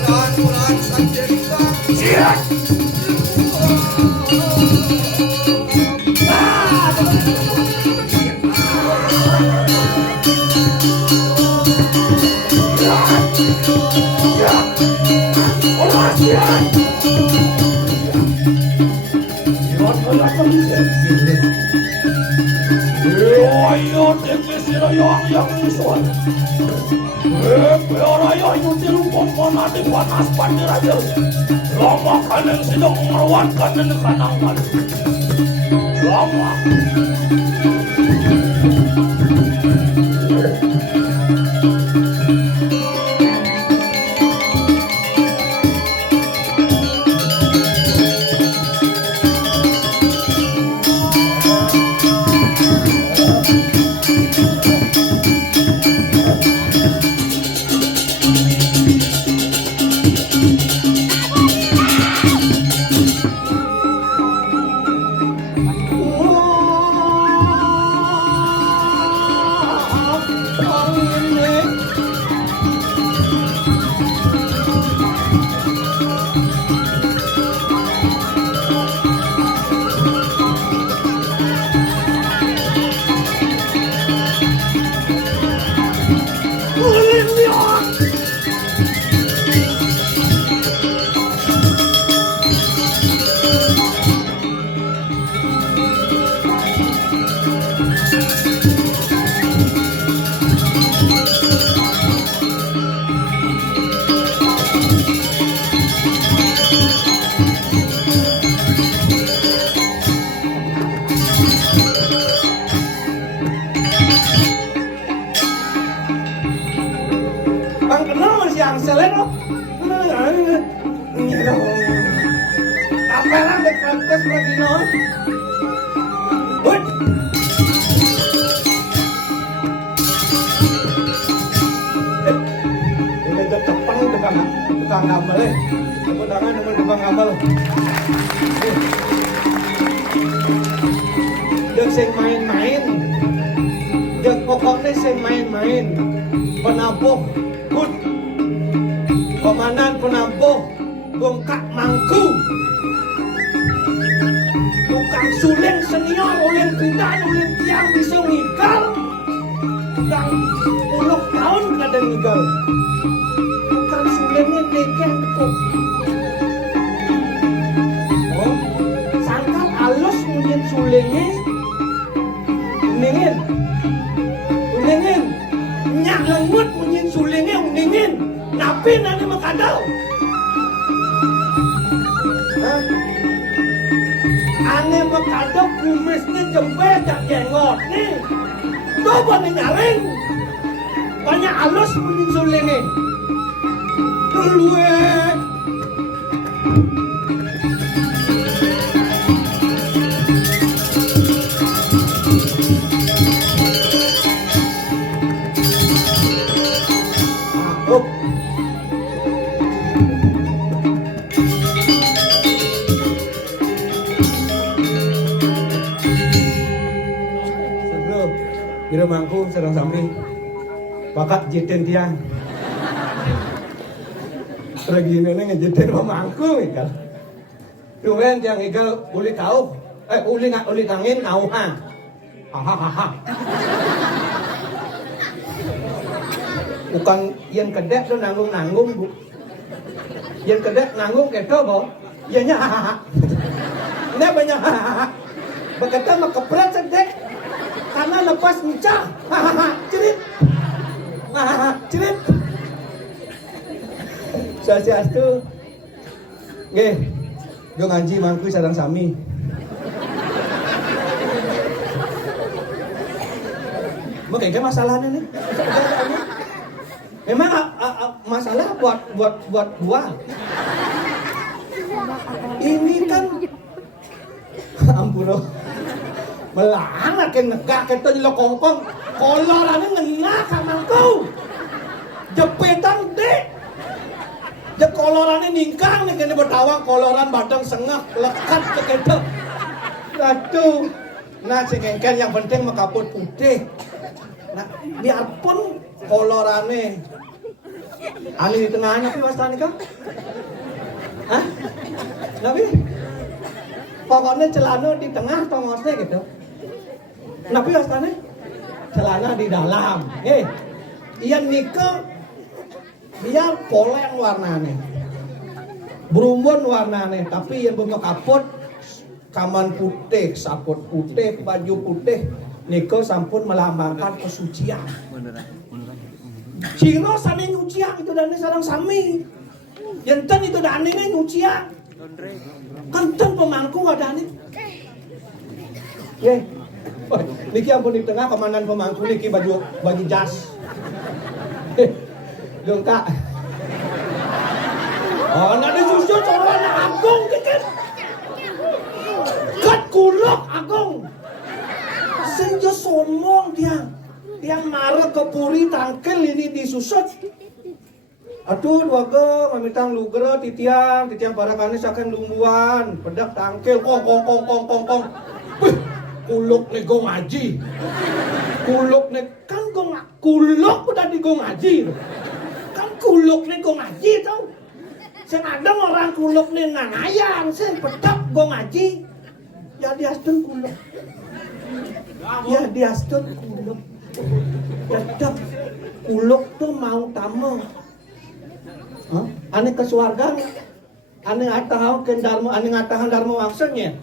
Peran-peran Sanjika. Siap. Ayo tekesira yang sesuai. Peora yang dirupong monate panas pandiraja. Lama kaneng sedang merawatkan dan kanangan. Lama. Kapelan dek kantes lagi non. Woi. Udah jatuh tepang tukang ngambal eh. Tepuk tangan teman tukang ngambal. Dek sing main-main. Dek pokoknya sing main-main. Penabuh Kut. Komandan penabuh Bongkak Mangku. Tukang suling senior, ulin pindah, ulin tiang bisa ngigal. Tukang 10 tahun kadang ngigal. Tukang sulingnya nekeh kok. Oh, sangkal alus mungkin sulingnya. Uningin. Nyak lengut mungkin sulingnya uningin. Napi nanti makadau. Hah? Ane makadau kumisnya jempe jak jenggot nih. Coba nih nyaring. Banyak halus mungkin sulingnya. Luwe. Kira mangku serang sampai bakat jeten tiang. Lagi ini ngejeten mangku ikan. Tuhan yang igal uli tahu, uli kangin tahu ha. Hahaha. Bukan yang kedek tu nanggung bu. Yang kedek nanggung keto bo. Ianya hahaha. Ini banyak hahaha. Berkata mak kepret sedek. Karena lepas mencah, hahaha, cerit, hahaha, cerit. Swastiastu, geh, jo ngaji mangku sareng sami. Mau kayak masalahnya nih? Memang masalah buat gua. Ini kan, ampun. Melang akan negak kita nyelok kongkong kolorannya ngena kamangku jepetan dek jep kolorannya ningkang nih kena bertawang koloran badang sengah lekat ke kita aduh nah si kengken yang penting makaput putih nah biarpun kolorannya Ani di tengahnya pi wastane kah? Hah? Nabi? Pokoknya celana di tengah tongosnya gitu. Nabi wastane? Celana di dalam. Iyan nikel dia poleng warnanya. Berumbun warnanya, tapi yang bunga kapot kaman putih, saput putih, baju putih. Nikel sampun melambangkan kesucian. Ciro sami nyucian itu dan sarang sami. Yenten itu dan ini nyucian. Kenten pemangku adane. Ye. Niki ampun di tengah komandan pemangku niki baju jas. Gengkak. Oh, nanti susu corona agung dikit. Kat kulok agung. Senja somong dia. Yang marah ke puri tangkel ini disusut. Aduh, waga mamitang lugera titiang para kanis akan lumbuan, pedak tangkel kong. Wih, kuluk nih gong ngaji. Kuluk nih kan gong kuluk udah di gong ngaji. Kan kuluk nih gong ngaji tau. Sen ada orang kuluk nih ngayang, sen pedak gong ngaji. Ya diastun kuluk. Ya diastun kuluk. Tetap kuluk tuh mau tamu. Ane ke suarga, ane ngatahan ke dharma, ane ngatahan dharma maksudnya.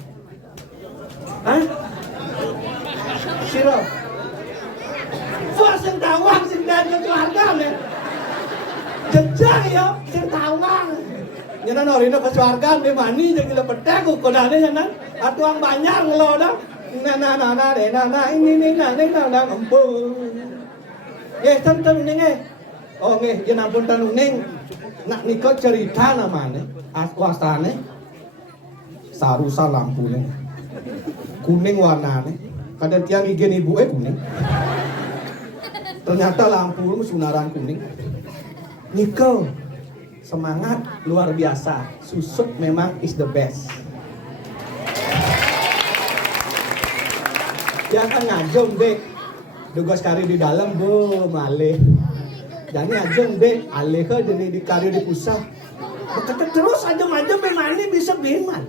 Hah? Siro. Wah, sing tawang sing dari suarga nih. Jejak ya, sing tawang. Nyana norino ke suarga nih mani jadi lepet aku kodane nyanan. Atuang banyak ngelo dah. Ini empun. Ya, tentu ning. Oh nggih, yen ampun tanu ning. Nak nika cerita namanya, wastane. Sarusa lampune. Kuning warnane. Kadang tiang igen ibuke kuning. Ternyata lampu sunaran kuning. Nika semangat luar biasa. Susut memang is the best. Jangan ngajong dek, tugas kari di dalam bu malih. Jangan ngajong dek, alih ke jadi di kari di pusat. Kata terus aja bemani bisa beman.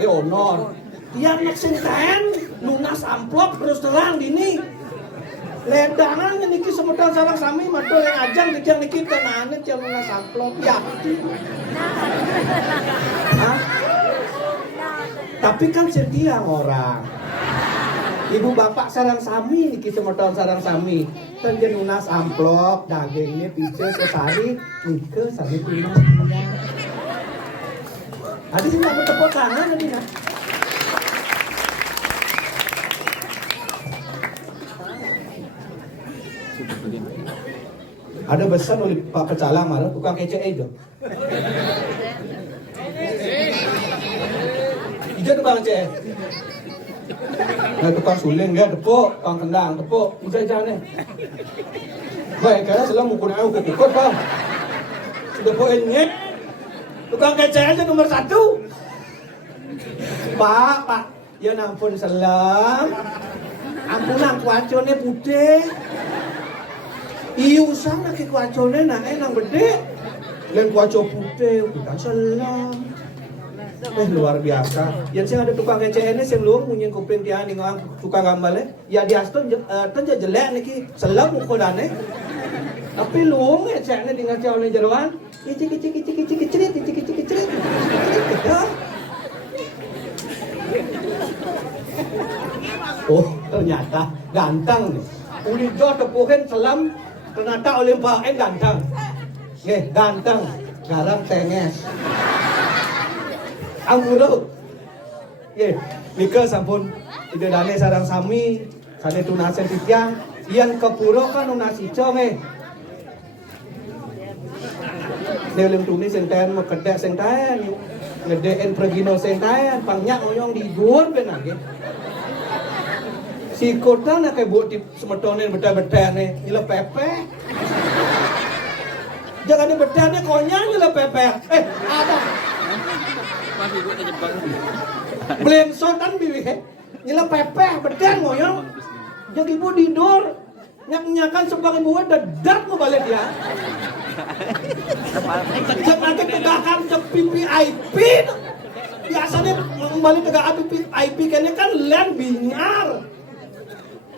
Honor. Tiang nak senten, lunas amplop terus terang dini. Ledangan niki semedan sarang sami matul yang ajang dicang niki tenane tiang lunas amplop ya. Tapi kan setiap orang. Ibu bapak sarang sami niki semeton sarang sami. Kan dia lunas amplop, dagingnya pice sesari, nike sari lunas. Adi sih nggak tepuk tangan tadi nak. Ada pesan oleh Pak Kecala marah tukang kece itu. Ijat bang cek. Nah tukang suling dia tepuk, tukang kendang tepuk, ijat-ijatnya. Baik, karena selalu mukul aku kukut bang. Sudah poinnya. Tukang kece aja nomor 1. Pak, ya ampun selam. Ampunan kuaconnya putih. Iusan nak kuaconnya nak nang gede. Lain kuaco putih, bukan selam. Luar biasa. Yang sing ada tukang kece ini sing luang punya kuping tiang ning tukang gambalnya. Ya diaston tenja jelek niki selam ukurane. Tapi luang ya cekne dengan cewek jeroan. Cik. Oh, ternyata ganteng nih. Uli jo tepuhin selam ternyata Olimpiade ganteng. Ganteng, garang tenges. Ampun nika sampun ide dane sarang sami sane tunasen titiang ian kepuro kan unasico Nelim tuni senten makedek senten ngedeen pregino senten pangnya oyong di dhuwur ben nggih. Si kota nak buat di semetonin beda-bedane nyile pepe. Jangan di bedane konya nyile pepe. Apa? Blensotan bibi nyile pepe bedan ngoyong. Jadi ibu tidur. nyak-nyakan sebagai buah dedak mo balik ya. Cek nanti tegakan cek PPIP. Biasanya kembali tegak PPIP kayaknya kan len bingar.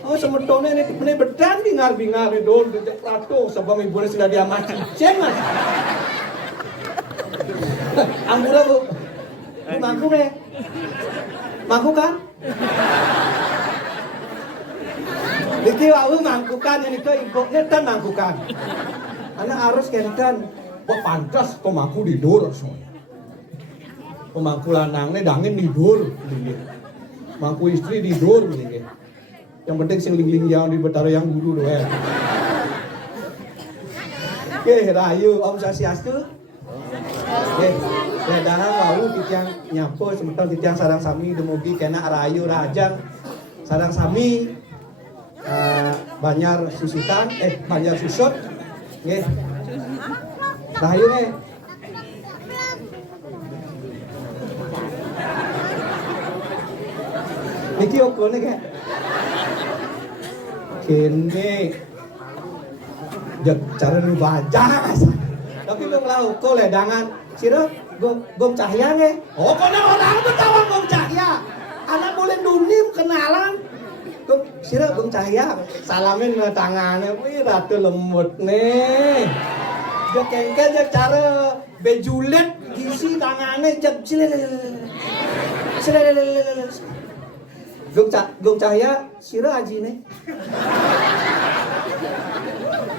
Oh semetone ini bedan bingar-bingar itu di prato sebab ibu sudah dia macam cengas. Ambura bu, mangku deh, mangku kan? Diki wau mangkukan ini ke ibu netan mangkukan. Anak harus kenten, kok pantas pemangku tidur semuanya. Pemangku lanangnya dangin tidur, mangku istri tidur, yang penting sing ling-ling jangan di betara yang dulu doang. Oke, rayu Om Swastiastu. Oke, dadah wau titiang nyapo semeton titiang sarang sami demugi kena rayu rajang sarang sami Banyar susutan Banyar susut. Nggih. Rahayu nggih. Niki okone nggih. Kene. Jak cara nu baca. Tapi belum lau ko ledangan. Sira gong cahya nggih. Oh, kono orang betawa gong cahya. Anak boleh dunim kenalan. Sira gong cahya. Salamin na tangannya. Wih, ratu lembut nih. Dia kengkel dia cara bejulet gisi tangannya jab gong cahaya sira aji nih.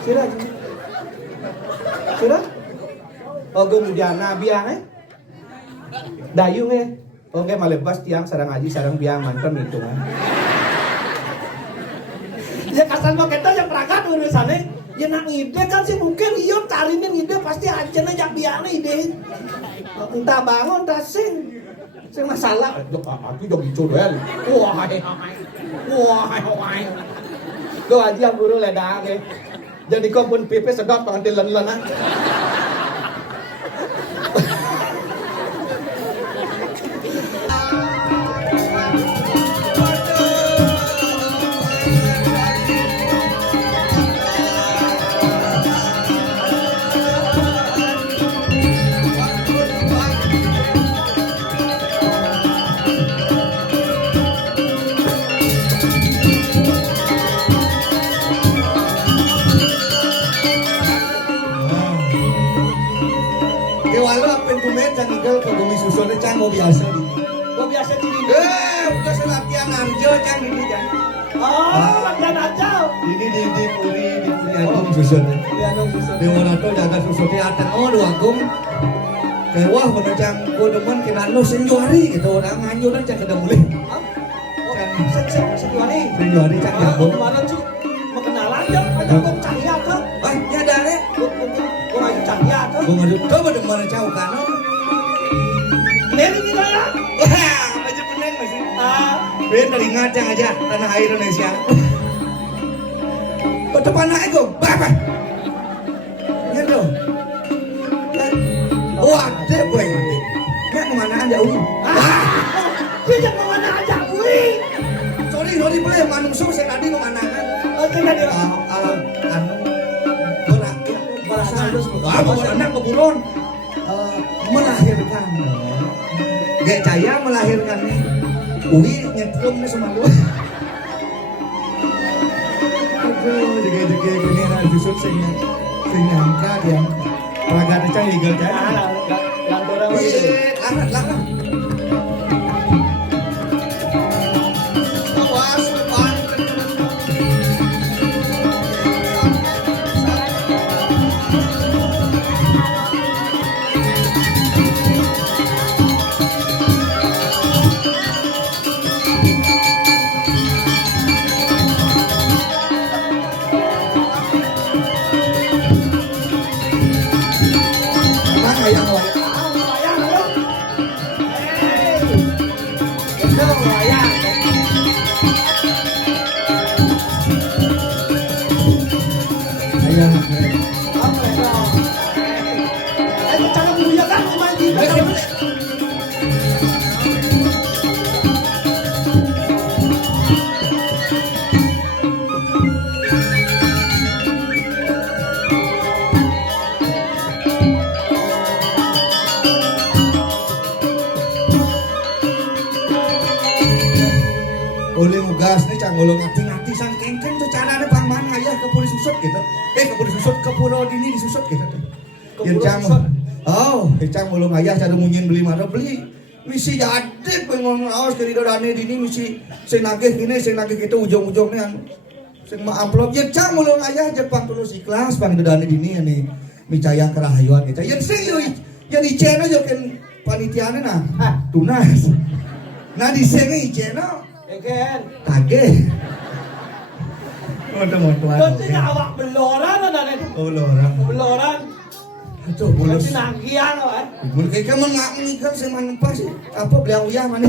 Sira aji. Sira? Oh gong jana biang dayung oke malebas tiang sarang aji sarang biang mantan itu kan. Ya kasan mau kita yang perangkat urusannya. Ya nak ide kan sih mungkin iya tarinin ide pasti aja nih biang ide. Entah bangun entah sing masalah. Aku jog dicodoel. Wah. Lo aja yang buru ledang jadi kau pun pipi sedot pengantin len-lenan. Mau biasa di. Kok biasa di ini? Bukan latihan anjo can ini can. Oh, latihan aja. Ini di puri agung susun. Di agung susun. Di mana tuh jaga susunnya ada dua agung. Kewah mana cang kodeman kena lu senjuari gitu orang anjur dan cang kada boleh. Senjuari. Senjuari cang jago. Mana sih? Mau kenalan ya? Ada kok cahaya tuh. Ya dare. Kok aja cahaya tuh. Gua ngadu coba di mana cau kan. Neri kita ya. Wah, aja peneng masih. Ben dari ngacang aja tanah air Indonesia. Kok depan aja gua, bah. Ya dong. Wah, deh gue mati. Ya kemana aja ui? Dia kemana aja ui? Sorry boleh manungso saya tadi kemana kan? Oke tadi. Anu berak ya, merasa anak keburon melahirkan. Gak caya melahirkan nih. Ui nyetrum nih sama lu. Aduh, jaga gini anak susut sing nyangka dia. Peragaan cang legal kan? Lantaran itu. Lah. Awas, depan. boleh ngugas nih cang ngulung ngati-ngati sang kengkeng tuh caranya pangman ayah ke puri susut gitu. Ke puri susut ke pulau dini disusut gitu. Yang cang cang ngulung ayah cara munyin beli mana beli. Misi jadi pengen awas dari dodane dini misi sing nagih gini sing nagih gitu ujung-ujungnya sing mau amplop ya cang ngulung ayah Jepang tulus ikhlas bang dodane dini ini micaya kerahayuan gitu. Yang sing yang icena yo kan panitiane nah tunas. Nah di sini icena Eken. kage. Moto-motoan. Terus awak beloran ada nih. Oh loran. Beloran. Aduh bulus. Masih nanggian kan. Bulus kayak kamu nggak mengikat sih mana sih? Apa beliau uyah mana?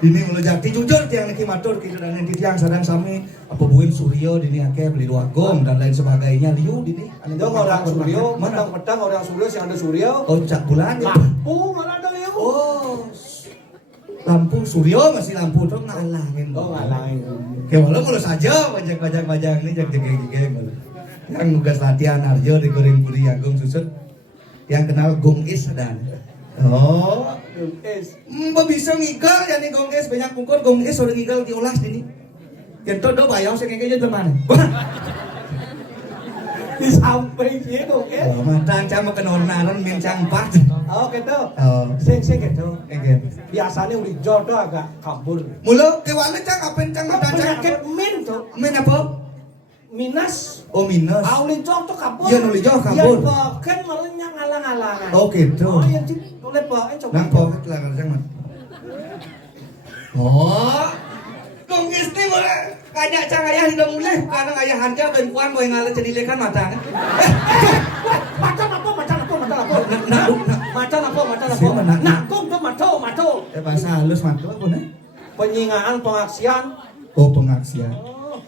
Ini mulu jati jujur tiang niki matur kita dan nanti tiang sadang sami apa buin Suryo dini akeh beli ruagong dan lain sebagainya liu dini. Itu orang Suryo, petang-petang orang Suryo sih ada Suryo. Oh cak bulan ya. Lampu mana ada liu? Oh. Lampu Suryo masih lampu tuh ngalangin. Oh ngalangin. Kayak malu mulu saja bajang ini jak jegeng malu. Yang nugas latihan Arjo di goreng puri Agung susut. Yang kenal Gong Is dan. Oh. Es. Bisa ngigal ya nih Gong Is banyak kukur Gong Is udah ngigal diolah sini. Kento do bayau sing kayaknya teman. Di samping sih kok es. Oh, matang cama kenonaran mincang empat. Oh gitu. Oh. Sing gitu. Oke. Biasanya uli jodoh agak kabur. Mulu kewala cang apa cang matang cang Penyakit min tuh. Min apa? Minus. Oh minus. Auli jok tuh kabur. Iya, uli jok kabur. Yang bahkan malah ngalang-alangan. Oh gitu. Oh yang sih oleh bahkan coba. Nang poket lah cang mat. Oh. Gong Is nih boleh kajak cang ayah tidak mulai karena ayah harga ben kuan boy ngalah cedilekan mata. Macan apa? Nak Macan apa? Si mana? Nakung tuh maco. bahasa halus matu apa nih? Penyingaan pengaksian. Oh pengaksian. Oh.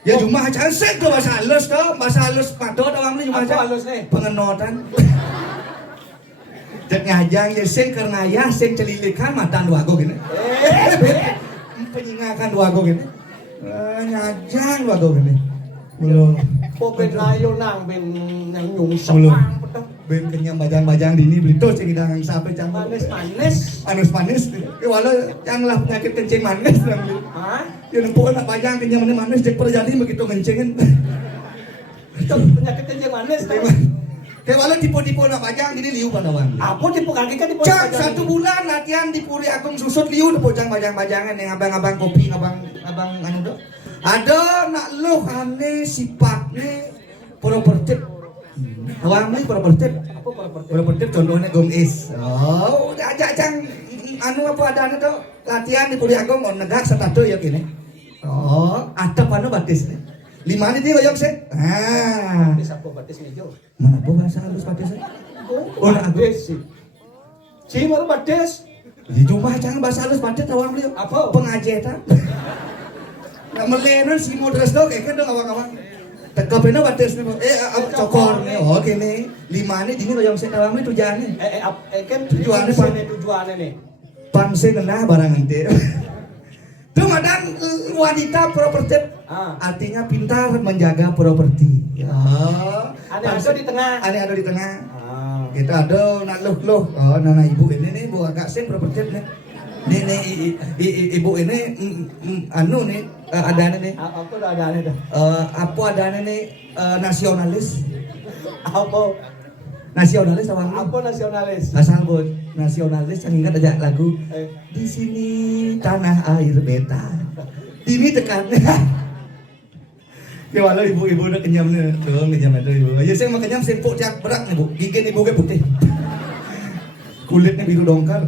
Ya cuma aja sih tuh bahasa halus matu doang nih cuma Apa aja. halus nih? Pengenotan. Cek ngajang ya sing keur ngayah sing celilikan mata dua go gini. Penyingakan dua go gini. Ngajang dua go gini. Belum. Po ben layo nang ben nang nyung Belum. sepang peteng. Ben kenyang bajang-bajang dini beli tuh cing hidangan sampai cang Manis. manis. Walau yang lah penyakit kencing manis yang beli. Hah? Ya nempuan nak bajang kenyang manis cek perjadi begitu kencingin. Itu penyakit kencing manis tuh. Kayak walau tipu-tipu nak bajang jadi liu panawan. Apa tipu kaki kan tipu Cak 1 bulan latihan di Puri Agung susut liu di pojang bajang-bajangan yang abang-abang kopi abang anu tuh. Ada nak loh aneh sifatnya properti. Awang ni properti. Apa properti? Properti contohnya Gong Is. Oh, udah ajak cang anu apa ada tuh latihan di Puri Agung on negak satu ya kini. Oh, ada anu batis nih. 5 ni dia koyok sih. Ah. Batis apa batis hijau? Mana apa bahasa halus batis? Oh, batis sih. Si baru batis. Di rumah jangan bahasa halus batis awang beliau. Apa? Pengajetan. Nak melenan si modres dong kayak kan dong awang-awang. Tekapena batis nih. Cokor nih. Oh gini. 5 ni dini koyok sih awang ni tujuannya. Kan tujuannya nih. Panse kena barang nanti. Tuh madang wanita properti. Artinya pintar menjaga properti. Ya. Ada di tengah. Ada di tengah. Kita ada nak loh. Oh, nana ibu ini nih bu agak sen properti nih. Nih ibu ini anu nih ada nih. Apa ada nih? Apa ada nih nasionalis. Apa? Nasionalis awang. Apa nasionalis? Asal buat nasionalis yang ingat aja lagu. Di sini tanah air beta. Ini tekan. Ya walau ibu-ibu udah kenyam nih, tuh kenyam itu ibu. Ya saya mau kenyam sempuk tiap berat nih bu, gigi ibu ke putih, kulitnya biru dongkar.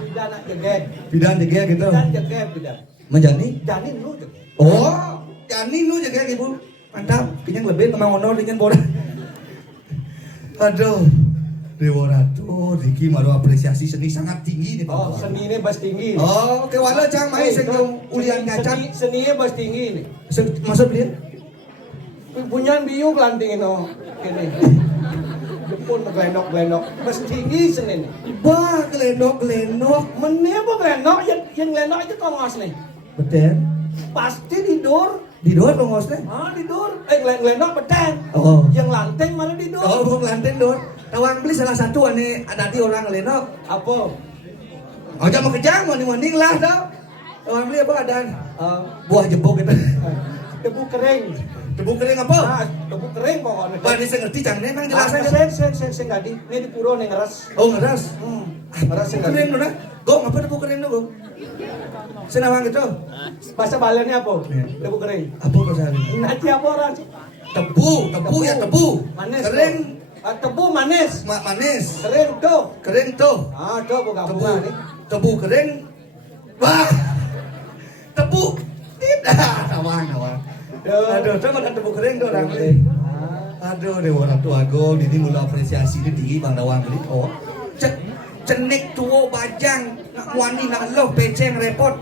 Bidan nak jeget. Bidan jeget gitu. Bidan jeget bidan. Menjani? Janin lu jeget. Oh, janin lu jeget ibu, mantap. Kenyang lebih memang honor dengan borak. Aduh. Dewa Ratu, Riki maru apresiasi seni sangat tinggi nih Pak. Oh, seninya bas tinggi. Oh, ke wala cang mai sejauh ulian kacan. Seninya bas tinggi nih. Maksud dia? Punyaan biu kelantingin oh, kini. Jepun gelendok, bas tinggi seni nih. Wah, gelendok. Mennya apa gelendok? Yang gelendok itu tongos nih. Betul. Pasti tidur. Tidur tongosnya? Tidur. Gelendok beten. Oh. Yang lanting malah tidur. Oh, bukan lanting dor. Tawang beli salah satu ane ada di orang lenok. Apa? Oh, jangan mau kejang, mending lah dah. Orang beli apa adan? Eh, Buah jebok itu. Tebu kering. Tebu kering apa? Nah, tebu kering pokoknya. Bah, dia ngerti jangan emang Ah, jelasan. sen gadi. Ini di puro nih ngeras. Oh, ngeras. Ngeras sen Kering gadi. dong, Gong, apa tebu kering dong, Gong? Senawang gitu. Bahasa Balennya apa? Iya. Tebu kering. Apa bahasa ini? Nanti apa orang? Tebu ya tebu. Manis. Kering, Tebu manis. manis. Kering tuh. Kering tuh. Ah, tuh bukan Tebu, bunga nih. tebu kering. Wah, tebu. Tidak, tawang. Aduh, coba ada tebu kering tuh orang beli. Aduh, deh orang tua Gong, ini mulai apresiasi ini tinggi bang Dawang beli. Oh, cenik tua bajang, nak wani nak loh peceng repot.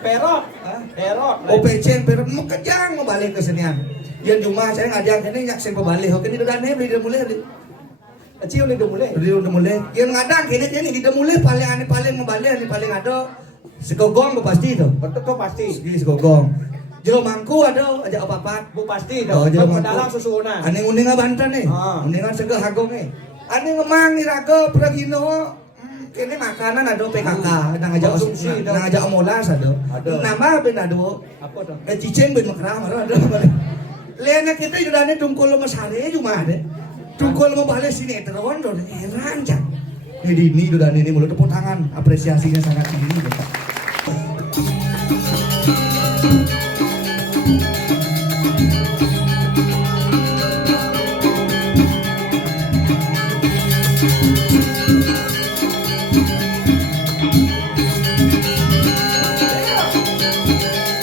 Perot. Hah? Perot. Oh peceng perut mau kejang mau balik ke senian. Yang cuma saya ngajak ini nyak sing pebalik. Oke ini udah nih beli dia mulai. Kecil udah mulai. Beli udah mulai. Yang ngadang ini dia mulai paling aneh paling membalik ini paling ada segogong bu pasti itu. Betul tuh pasti. Segi segogong. Jero mangku ada aja apa-apa. Bu pasti Oh, tuh. jero Dalam mangku. susunan. Ane nguninga Banten nih. Ah. Nguninga segeh hagong nih. Ane ngemang iraga pragino. Kini makanan ada PKK, nang ngajak Konsumsi, ada. nang ngajak molas ada. Ada. Nama ben ada. Apa tuh? Cicing ben makram ada. Lena kita udah ane tungkol mas hari cuma ada. Tungkol mau balik sini terus do heran jang. Ini udah ini mulut tepuk tangan, apresiasinya sangat tinggi Bapak.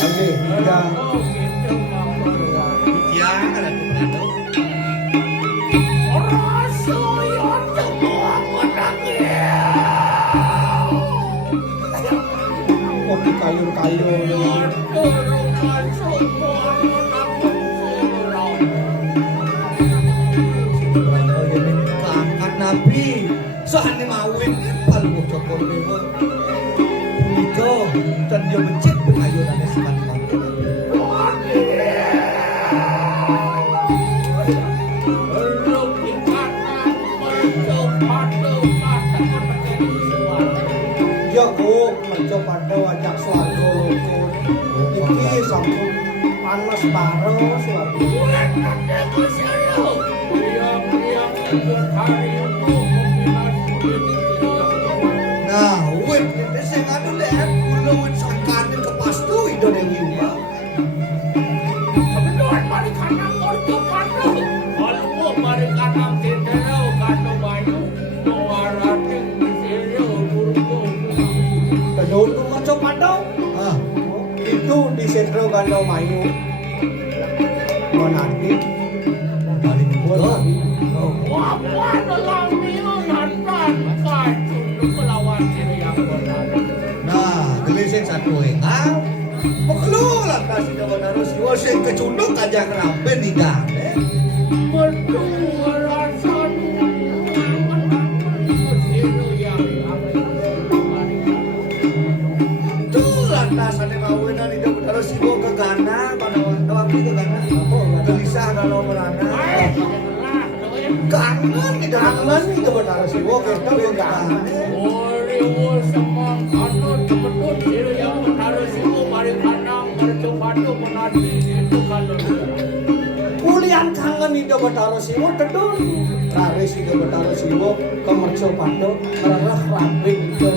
Oke, yang Jangan ada kopi kayur-kayur. Angkat Nabi sahane mawin palu cokol dewa punika dan dia becik pengayunane sekat mangke Jago kerja pada wajak swarga loko. Iki sampun panas baro swarga. nah wit itu sing anu lek kula wit sangkanen kepastu ido ning yuwa Kedul tu macam padau. ah Itu di sentro Gandau Mayu. Monarki. paling muda nah gelising satu engal pekelu lah kasih dawan harus jiwa sing kecunduk aja keramben nidang lantas ada kawinan itu harus sibo ke Ghana pada waktu ke Ghana gelisah kalau merana kangen kita Kangen itu benar sih. Oke, tapi kangen. Kulian kangen itu benar sih. Kedul. Raris itu benar sih. Kemerco pando. Merah ramping itu.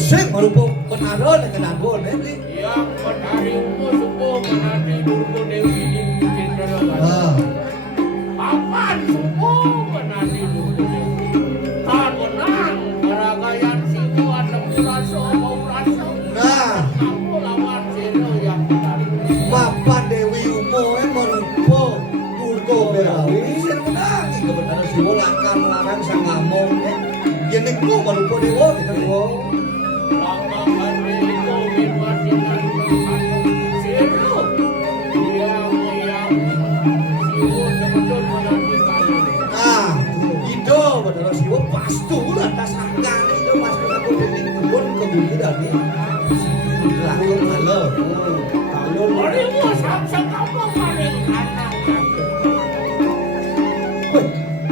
Sing marupo penaro dengan aku nih. Ah, nah, Bapak Dewi Umo marupo Durgo Berawi. Sing menang itu benar sih langkah melarang sang ngamong. Yen niku marupo dewa kita dewa. Nah, itu benar sih pastu lantas angkane itu pas aku pengen kebun kebun dari lakon halo. Kalau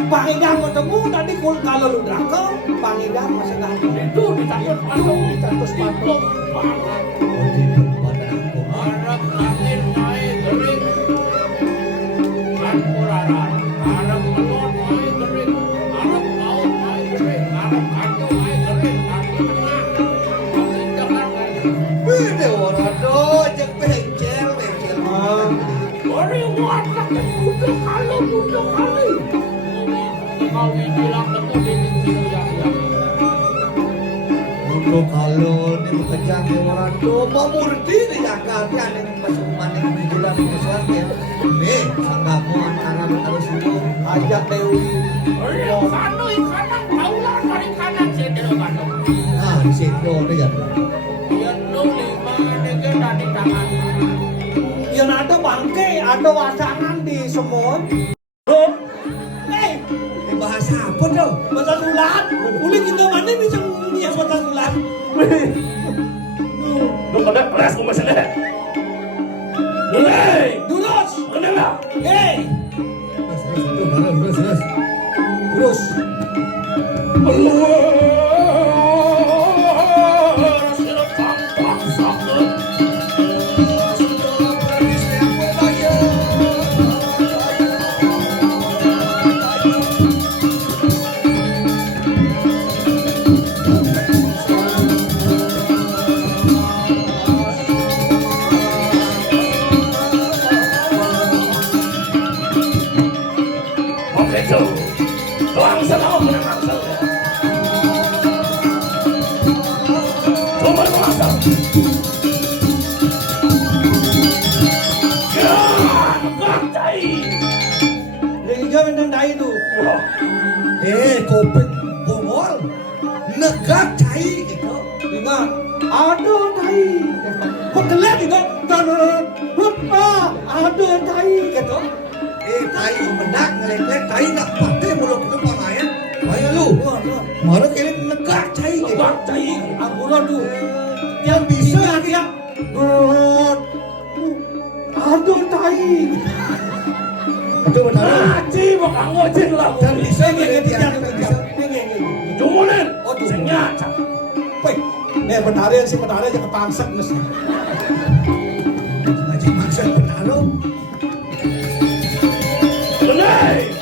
Pakinggan ketemu tadi kalau lu drakor. pangidam masa nggak Itu ditakut patung. Dicatus patung. Oh, di tempat aku. Arab angin naik gering. Kan kuraran. Arab melon naik gering. Arab laut naik gering. Arab kacau naik gering. Kaki tengah. Kaki tengah naik gering. Beda orang tuh, cek bengkel. Ori watak butuh kali. Kau bilang ketemu di sini yang. Untuk kalau di kejang di orang tuh, pamurti di Jakarta yang pasuman yang menjelang pesuan ya. Nih, sanggamu anak harus itu Ajak Dewi. Ori kanu ikan taulan dari kanan sendiri kanu. Ah, di situ deh ya. Yang lu 5 negara di tangan. Yang ada bangke, ada wasangan di semut. Ini bahasa apa tuh? Bahasa Sulat. Uli kita mana bisa nyias bahasa Sulat. Lu pada kelas kau masih lihat. Hei, Durus. kenapa? Hei. Terus. Terus. Oke, so. Tuang selalu menang saja. Coba mengasah. Ya, gacai. Dari jauh yang dai tu. Kopek bongol. Negak cai gitu. Ingat, ada dai. Kau kelihatan tidak? Ada dai gitu. Tai mendak ngelek tai nak pakai mulut ke pangayan. Ayo lu. Marah kene negak cai gitu. Gacai. Angguran tu. Yang bisa dia. Ada dai. Itu benar. Ngaji bakal ngojek lah. Dan bisa Yang dia bisa. Jumunin. Oh, tu. Senyata. Woi, ni benare si benare jangan pangsak mesti. Ngaji maksa benar lu. Benai.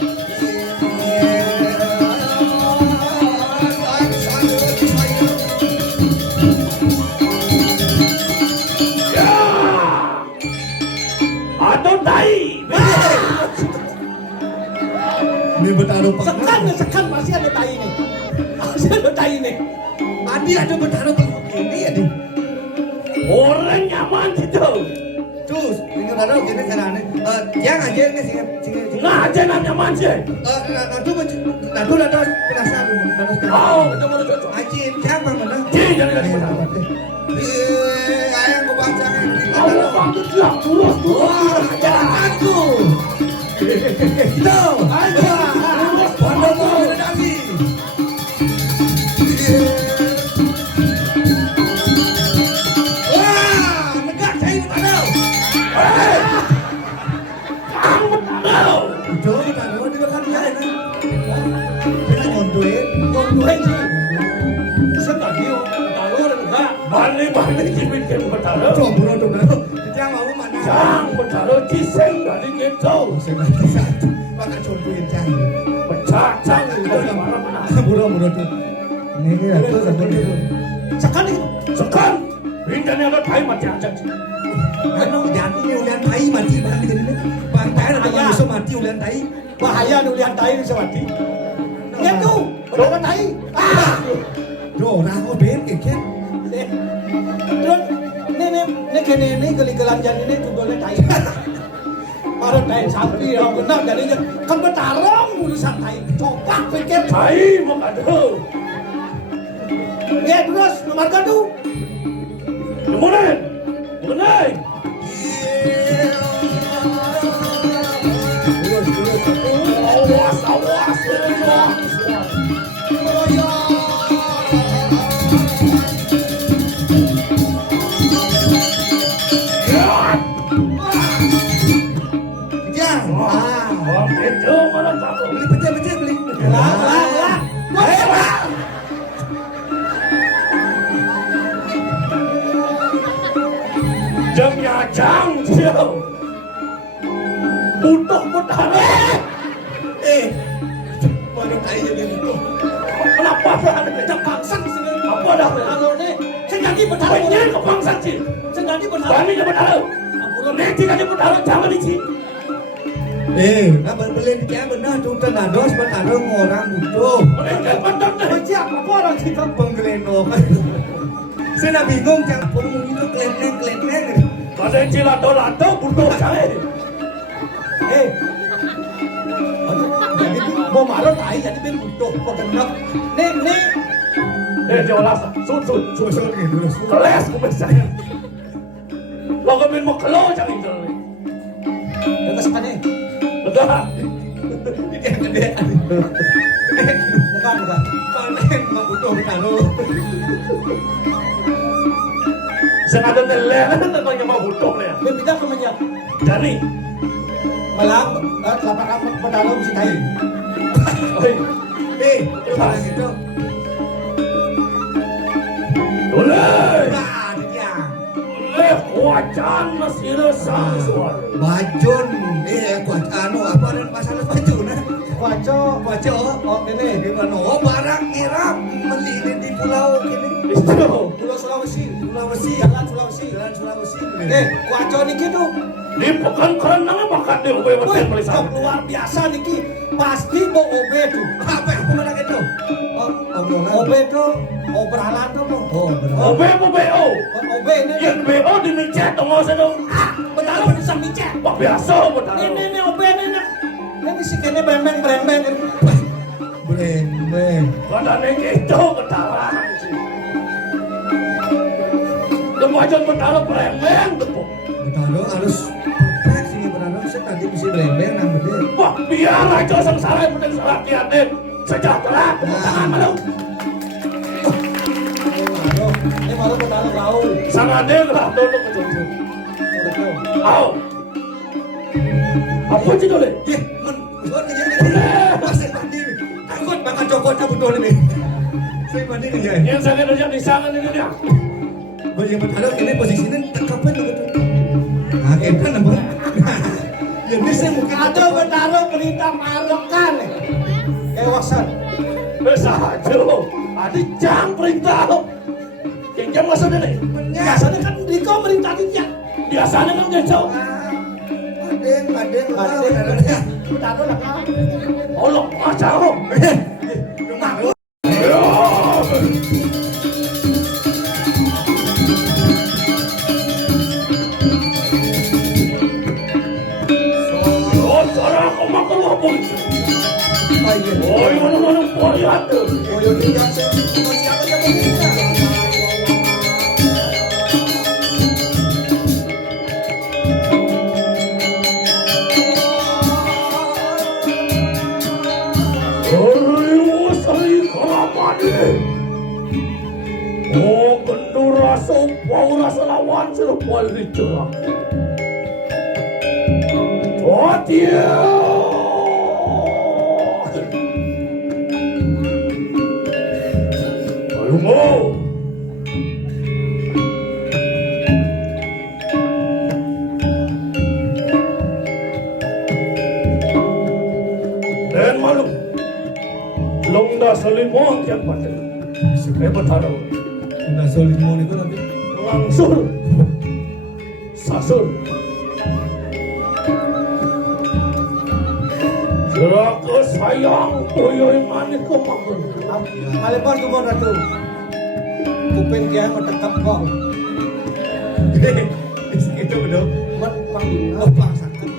Ya. Aduh tai. Ini bertaruh Sekan masih ada tai ni. Masih ada tai ni. Adi ada bertaruh ini ya di. Orang nyaman gitu. Terus ini bertaruh gini karena yang aja ini sih. Ngaji nam nyaman sih. Nanti penasaran. Oh, betul betul. Ngaji siapa mana? Jadi bertaruh. Ayang gue baca Allah bantu dia terus. Wah, jangan aku. Itu aja. Pandang mau lagi. Wah, negak saya padahal. Kamu tahu. Itu padahal di makan dia ini. Kita ngonduin. Ngonduin sih. Sekan dia taruh enggak. Balik cibit ke bertaruh. Coba dong, kita mau mana? Sang bertaruh ciseng dari gitu. Saya bisa. Maka contohin jangan. Pecah dari mana-mana. Murah tuh. Ini aku sampai itu. Sekan ni. Sekarang ini ada tai mati aja. Ano jangan ini ulian tai mati bahkan di sini. Pantai ada manusia mati ulian tai. Bahaya ni lihat tai ni sewati. Ya tu, benar tai. Doh, orang kau ben kan? Terus ni kene ni geli-gelan jan ini tu boleh tai. Ada tai sapi orang benar jadi kan bertarung urusan tai. Coba pikir. Tai mau ada. Ya terus nomor tu. Kemudian, mengenai. Awas, awas, Jangan. itu mana tahu. Beli pecah beli. Lah. Ajang dia butuh Betara. Mana tai jadi itu? Kenapa ada Dah bangsang sini. apa dah? Kalau ni, saya jadi Betara. Banyak kebangsaan sih. Saya jadi Betara. Kami ke Betara. Nanti kan Betara jangan dici. Nak berbeli di kaya benar tu tenados bertarung orang butuh. Mereka pandang dah. Macam apa orang cerita? Penggeleno kan. Saya nak bingung jangan pengumum itu kelenteng. Kada cilado-lado butuh saya. Jadi mau marah tai jadi ben butuh pegenap. Ni. Jelas. Sud. Susut gitu. Kelas ku saya. Lo kami mau keluar jangan jalan. Dekat sekali. Betul. Gede. Dekat. Panen mau butuh bertarung. Sengaja neleh tentangnya mau butuh ya. Ben bidak namanya. Jadi, Malam telapak Betara mesti tai. Orang itu. boleh. Nah, dia. Boleh kuacan masih resang suara. Bajun, kuat apa dan masalah baju nah. Waco. Oh ini. Di mana? Oh, barang kirap beli di pulau ini. Itu. Pulau Sulawesi. Jalan Sulawesi. Sulawesi. Waco niki tu. Di pekan kerenang bakat dia ubah Woi, beten beli sama. luar biasa niki. Pasti mau OB tu. Apa yang mana gitu? OB tu, obrolan tu mau. OB apa BO? OB ni. Yang BO di micet tengok saya dong. Betara bisa micet. Wah biasa betul. Ini OB ni. Ini si kene brembeng. Breng. Kadang gitu ketaran sih. Kemajuan betara brembeng tepuk. Betado harus perfect sih Betado. Saya tadi bisa breng nang bede. Wah biar aja sengsara yang penting salah kiatin. Sejahtera tepuk tangan malu. Ini baru Betara tahu. Sangat lah dulu kecuali. Au. Apa sih dulu? Buat kerja pasir mandi. Takut makan cokotnya betul ini. Saya mandi kerja. Yang saya kerja di sana ini dia. Bagi Betado ini posisinya tekapan betul. Nah, kita nambah. Ya bisa mungkin Ada Betara perintah marokan. Ewasan. Saja. Ada jam perintah. Yang jam maksudnya nih. Biasanya kan Riko merintah dia. Biasanya kan gitu. Padeng. Betara lah kan. Allah macam. Sekarang kau makan apa? Oh, mana lihat tu. Oh, kendur rasa bau rasa lawan serupa dicerang. Oh, dia. Ayo mau. Dan malu. Longda selimut yang patah. Hebat ada. Enggak solimon itu nanti. Langsung sasul. Jaka sayang boyo mani kemakan. Malepas tu ratu. Kupin dia metekap kau. Itu betul. Mat panggil. Apa sakit?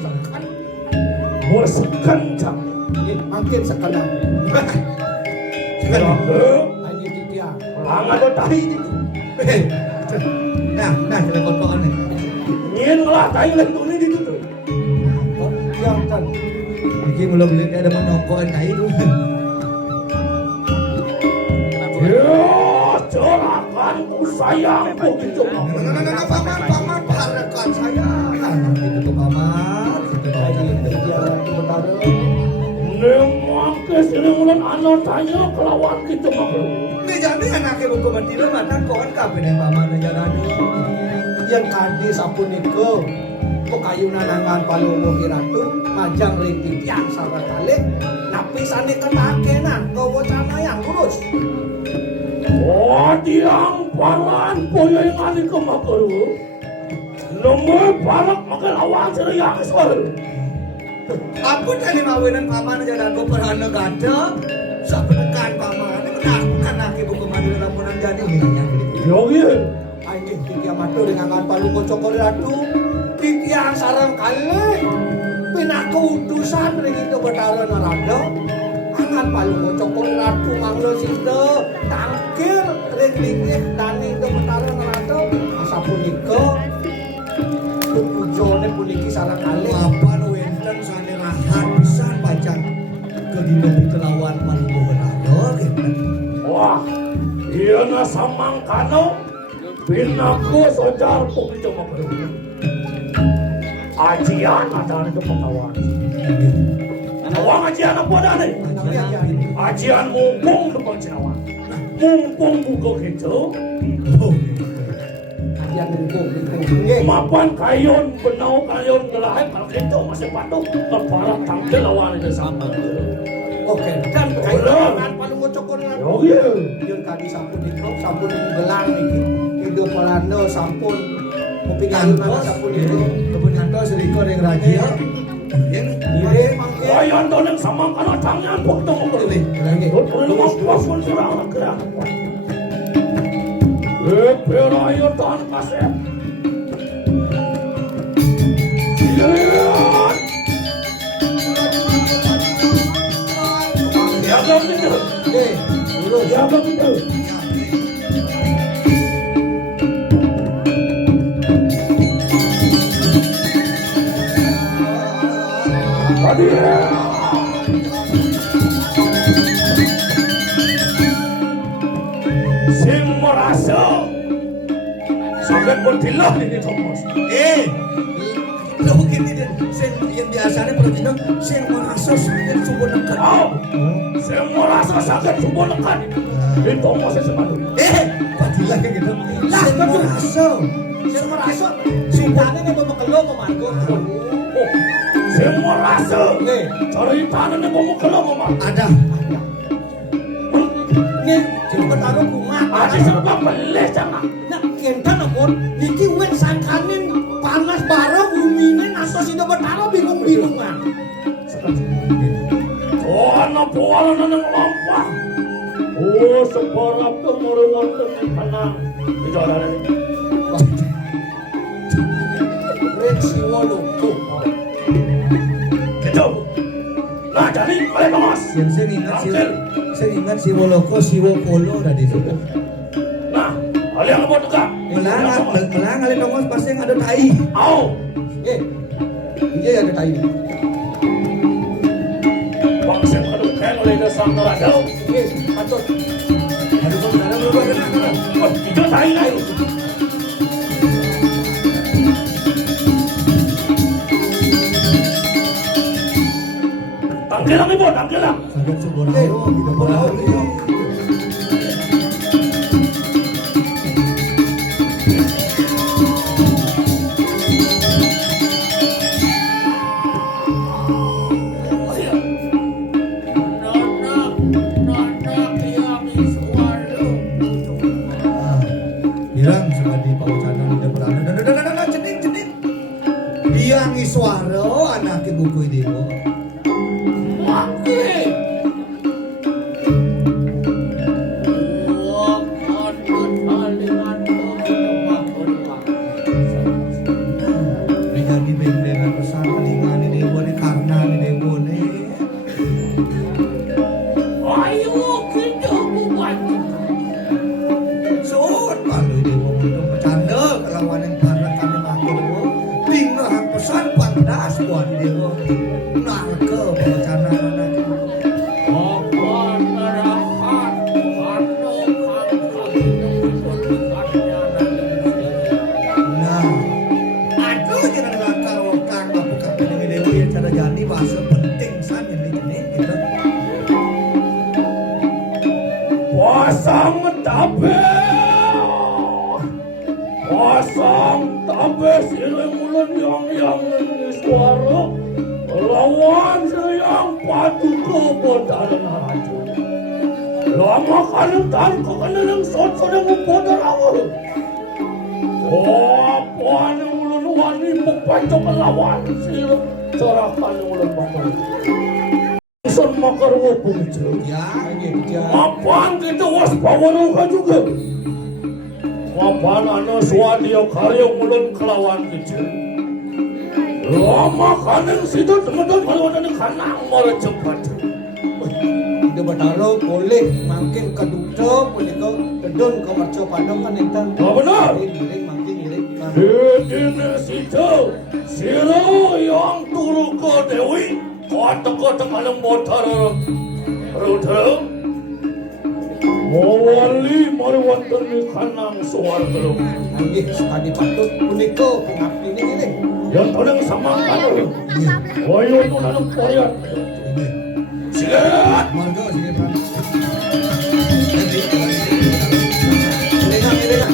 Mau sekencang. Makin sekarang. Jaka Hanya dia. lang ada tahi. Nah, kita kotoran nih. Nyen lah tahi lain tu ni di tu. Yang kan. Iki belum beli ada menongkoan kayu tuh. Ya, corakan ku sayang ku gitu. Paman, parakan saya. Itu tuh paman, itu Hanya tuh. dia ratu Betara. Memang keseringan anak tanya kelawan kita maklum. Ini jadi anaknya buku bertiga mana kawan kapan yang paman aja Yang kadi sapunika pekayunan nangan palungguh iratu majang ring tiang sareng kalih napisane ketakenan kawacana yang lurus. Oh, tiang paran poyo ngali kemakaru. Nomor parak makalawan serayang suara. Apa tadi mawinan paman jalan beperhana gada? Sapenekan paman, menakukan lagi buku mandi dalam menang jadi. Yogi. Aini tiang matu dengan nangan palungguh cokor iratu tiang sareng kalih pinaku utusan ring itu Bathara Narada. Angan palungguh cokor iratu manglo sida tangkir ring linggih dani itu Bathara Narada. Sapunika pujone puniki sareng kalih Mapan wenten sane rahat pisan pacang kedina pitelawan palungguh Bathara gitu. Wah, iya na samangkano pinaku sojar pokito makaru. Ajian ada itu pengawal. Awang ajian apa dah ni? Ajian mumpung depan Cinawan. Mumpung buka gitu. yang nggih. Mapan kayon benau kayon gelahai kalau gitu masih patuh kepala tampil lawan itu sama. Oke, dan kailangan palungguh cokor Oh iya. Yun kadi sampun dikro, sampun gelang niki. Hidup palano sampun mupingalunan sampun itu. Kebun ngantos riko ring raja. Yang Ire mangke. Kayon to nang samang kana tangan pokto mo ko. Lagi. Perlu mampun surang nak gerak. Pero ayo tahan kasih. Jaga begitu. Oke, lurus. Jaga begitu. Tadi. Sing merasa sangat berdilah ini Thomas. lo gini deh. Sen yang biasanya perutnya sen merasa sakit sumber dekat. Oh, saya merasa sangat sumberkan. Ini Thomas yang semadu. Padilah kayak gitu. Sen merasa. Sing merasa sintane nek memekelo memargo. Oh, saya merasa. Nggih. Cari tanah yang kamu kalau mama. Ada. Nggih, sing Bathara kumat. Aji serba beles jangan. Nah, kentan apun niki wet sangkanin panas bareng bumine naso sida Bathara bingung-bingungan. Oh, anak pola nang lampah. Oh, separap tu merungan tu kanang. Di jalan ini. Rek siwa loko. Gitu. Nah, jadi balik Thomas. Yang saya ingat si Woloko, si Wokolo tadi itu. Nah, kalian apa tukar? Melang kali dong pasti yang ada tai. Au. Nggih. Nggih ada tai. Bangsa kadang kayak oleh dasar neraka. Nggih, patut. Aduh kok dalam berubah dengan Wah, itu tai naik. Tangkil lang ibu, tangkil lang. Sangat subur haru, kita berlaut itu. Hirang suka di paucanan tidak berada. Cenik. Dia ngiswaro anak buku ini. Menjadi benderan pesan telinga ni dewa ni karena ni dewa ni. Sud malu dewa untuk bercanda kelawan yang karena kami makin dewa. Tinggal pesan pandas buat ni dewa. Narka bercanda anak. Nah, aduh jangan lakar wakang apa kata dengan dewa yang cara jadi bahasa penting san yang ini kita. Pasang tapi pasang kabeh sireng ulun yang suara lawan sayang paduka bodaran raja. Lama kalentar kekenang sot-sot yang bodaran awal. Apaan yang ulun wani mempacok lawan sireng cerahkan yang ulun makar. Sun makar wapung je. Ya, Apaan kita waspawaruka juga. Apaan ana swadia karya ulun kelawan kecil. Lama kaneng situ teman-teman kelawan kanang mara cepat. Ida Batara boleh makin keduta punika kedun ke merco padang kan entang. Benar. Ngiring makin ngiring. Ini situ siro yang turu ke Dewi kata-kata kalem botar rudeng mawali mari wonten ni kanang suwarga Nggih sekali patut punika pengabdi ngiring. yang tolong sama kanang wayo tu dalam korea silat marga sige Pran. Ngiring.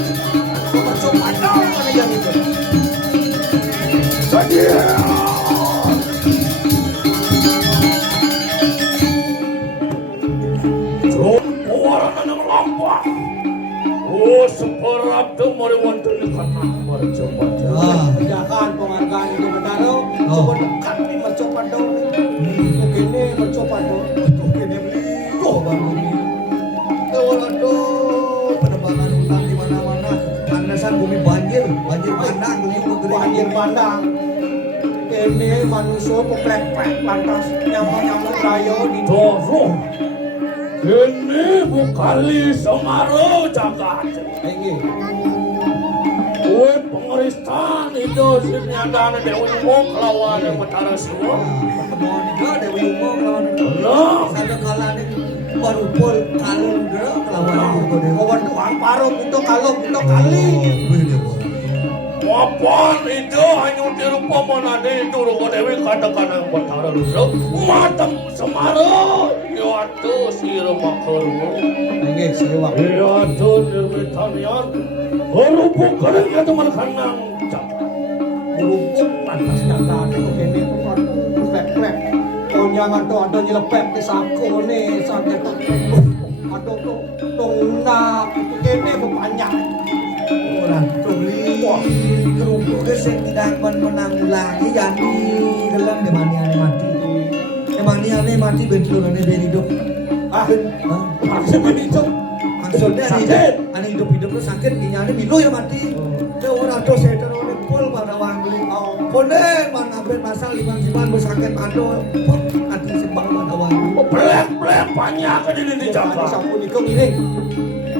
Ke merco padang kan yang itu. saja Orang yang lambat. Oh, seperap tu mari wonten ni kanang mari cepat. Ah, Jangan penghargaan Ida Batara coba dekat ni merco padang. Begini merco padang. kene beli. Tuh baru ini. Aduh, penerbangan utang di mana-mana. Panasan bumi banjir bandang bumi Banjir bandang. Ini manusia peplek-plek lantas nyamuk-nyamuk raya di Doh, ini bukali semaro jagat. Nggih. Kue pengeristan itu sini ada Dewi Mok lawan yang Batara Siwa. pertemuan juga Dewi Umum lawan Lah, ada kalane baru pol kalung deh lawan itu deh. Kawan tuan paro puto kalau puto kali. apaan itu hanya dirupa mana itu rupa Dewi katakan yang Batara Siwa. Matang semaro, ya tu si remakar. Nggih sewa. Ya tu dirmitanian. Rupa kering ya teman kanang jagat. Berhubung pantas nyata itu kene itu kan plek-plek. Konyang ada nyelepet di sako nih sampai tuh. Ada tuh tungnak itu kene berbanyak. Orang tuli kerupuk sing tidak menanggulangi yani dalam demaniane mati. Demaniane mati benturane ben hidup. Ah, maksudnya itu. Maksudnya Sakit. ane hidup-hidup lu sakit ginyane milu ya mati. Dia ora tos seter oleh pol pada wangli. Konen mana ben masal liman-liman bersakit ado. Ati sembang pada wangli. Plek-plek banyak kan ini di jagat. Sampun iku ngiring.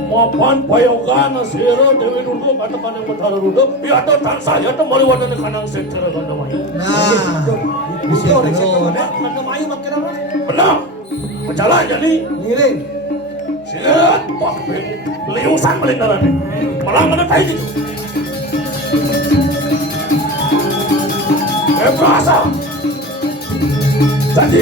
Mapan payogan sira Dewi Nurga katakan yang Batara Ruda ya ada tan saya tu mari wonten ni kanang secara kana mayu. Nah, Itu rek seto. Mana mayu makin apa? Benar. Berjalan jadi Ngiring. silat pak liusan melindaran. Malang ada kayak gitu. Berasa. Jadi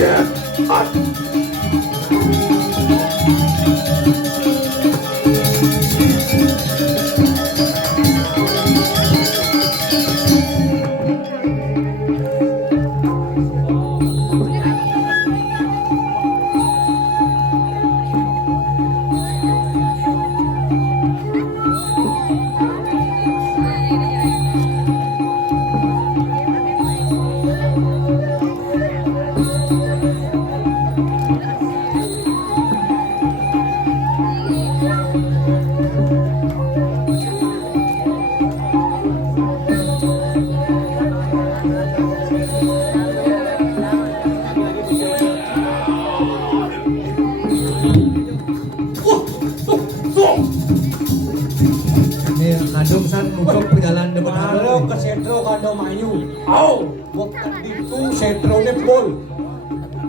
Kadung san nukok pejalan depan Kalau ke setro kado mayu. au Bukan itu setro ne pol.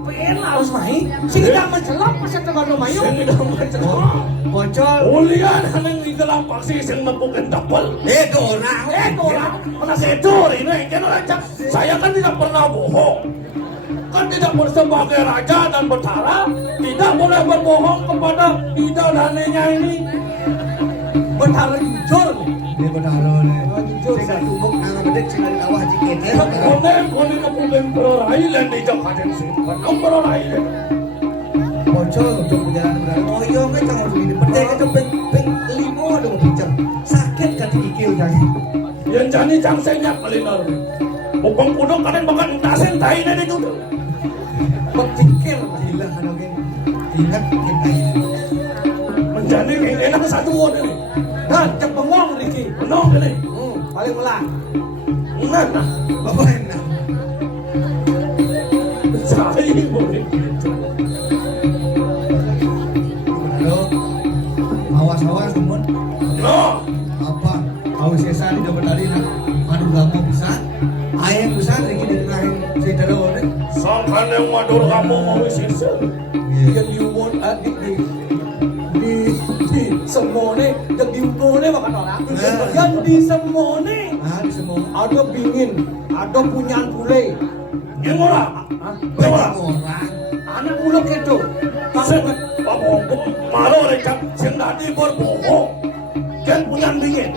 Pengen harus main. Sing tidak mencelap pas setro kado mayu. Bocor. ulian haneng di dalam paksi sing nempukin dapel. Dorang. Orang mana sedor ini kan raja. Saya kan tidak pernah bohong. Kan tidak sebagai raja dan Batara tidak boleh berbohong kepada idolanya ini. Betara jujur. Dia bertaruh nih. Oh, jujur. Saya kan tumbuk nang bedek sing dari kawah jiket ya. Kone kemudian perailan di Jakarta sih. Kan perailan. Bocor untuk perjalanan berlalu. Oh iya nggak cang harus ini. Bedek itu peng limo ada mau bincang. Sakit kaki kikil jadi. Yang jani jangsenyak melinar. Bukong kudok kalian makan tasen tahi nene itu. Berpikir gila kan oke. Ingat kita ini. Menjadi yang enak satu word ini. Nah, cek bengong Riki. Benar ini. Paling melang. Ingat nah. Bapak enak. Saya boleh gitu. Halo. Awas-awas teman. No. Apa? Kau sesa di dapat tadi nak. Aduh gak mau bisa. Ayam besar lagi di tengahin si terus nih. Sangkan yang wadur kamu mau sisa. Yang diumur di semone, yang diumurnya makan orang. Yang di semone Ah di semua. ada bingin, ada punyaan bule. Yang ora. Hah? Banyak orang. Anak muluk itu. Sen, babong, malu recap, sen tadi berbohong. Kan punya bingin.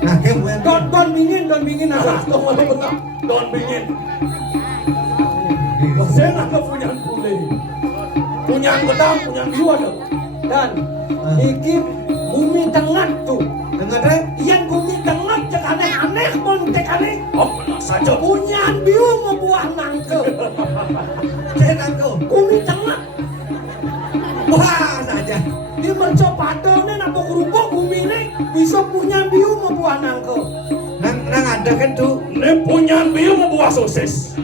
Nah kamu yang Don bingin Nah, ada. itu malu benar. Don bingin. Sen ada punya bule. Punya gedang, punya biu ada. Dan iki bumi tengah tuh. dengar deh. Yang bumi tengah cek aneh pun cek aneh. Oh, benar saja. Punyaan biu membuah nangke. Cetak tuh. Bumi tengah. Wah saja. Dia mencoba nih napa kerupuk bumi ini bisa punya biu membuah nangke. Nang ada kan tuh. Ini punya biu membuat sosis.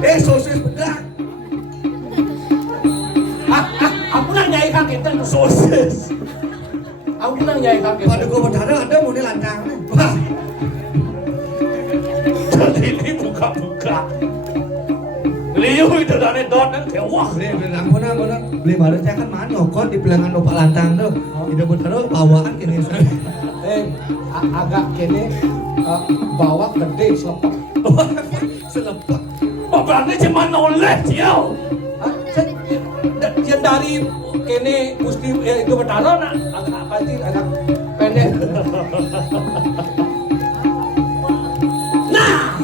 Sosis bedak. Aku nang nyai kaget tuh. Sosis. Aku nang nyai kaget. Pada gua berdarah ada mau lancang nih. Wah. Jadi ini buka-buka. Liu itu dari dot dan kewah. Beli benar. Beli baru saya kan mana nyokot di pelangan opak lantang tuh. Tidak berdarah bawaan kini. Agak kene bawa gede selepak. Selepak. Oh, berarti cuma noleh dia. Yang dari kene Gusti itu bertaruh nak agak apa sih agak pendek. Nah,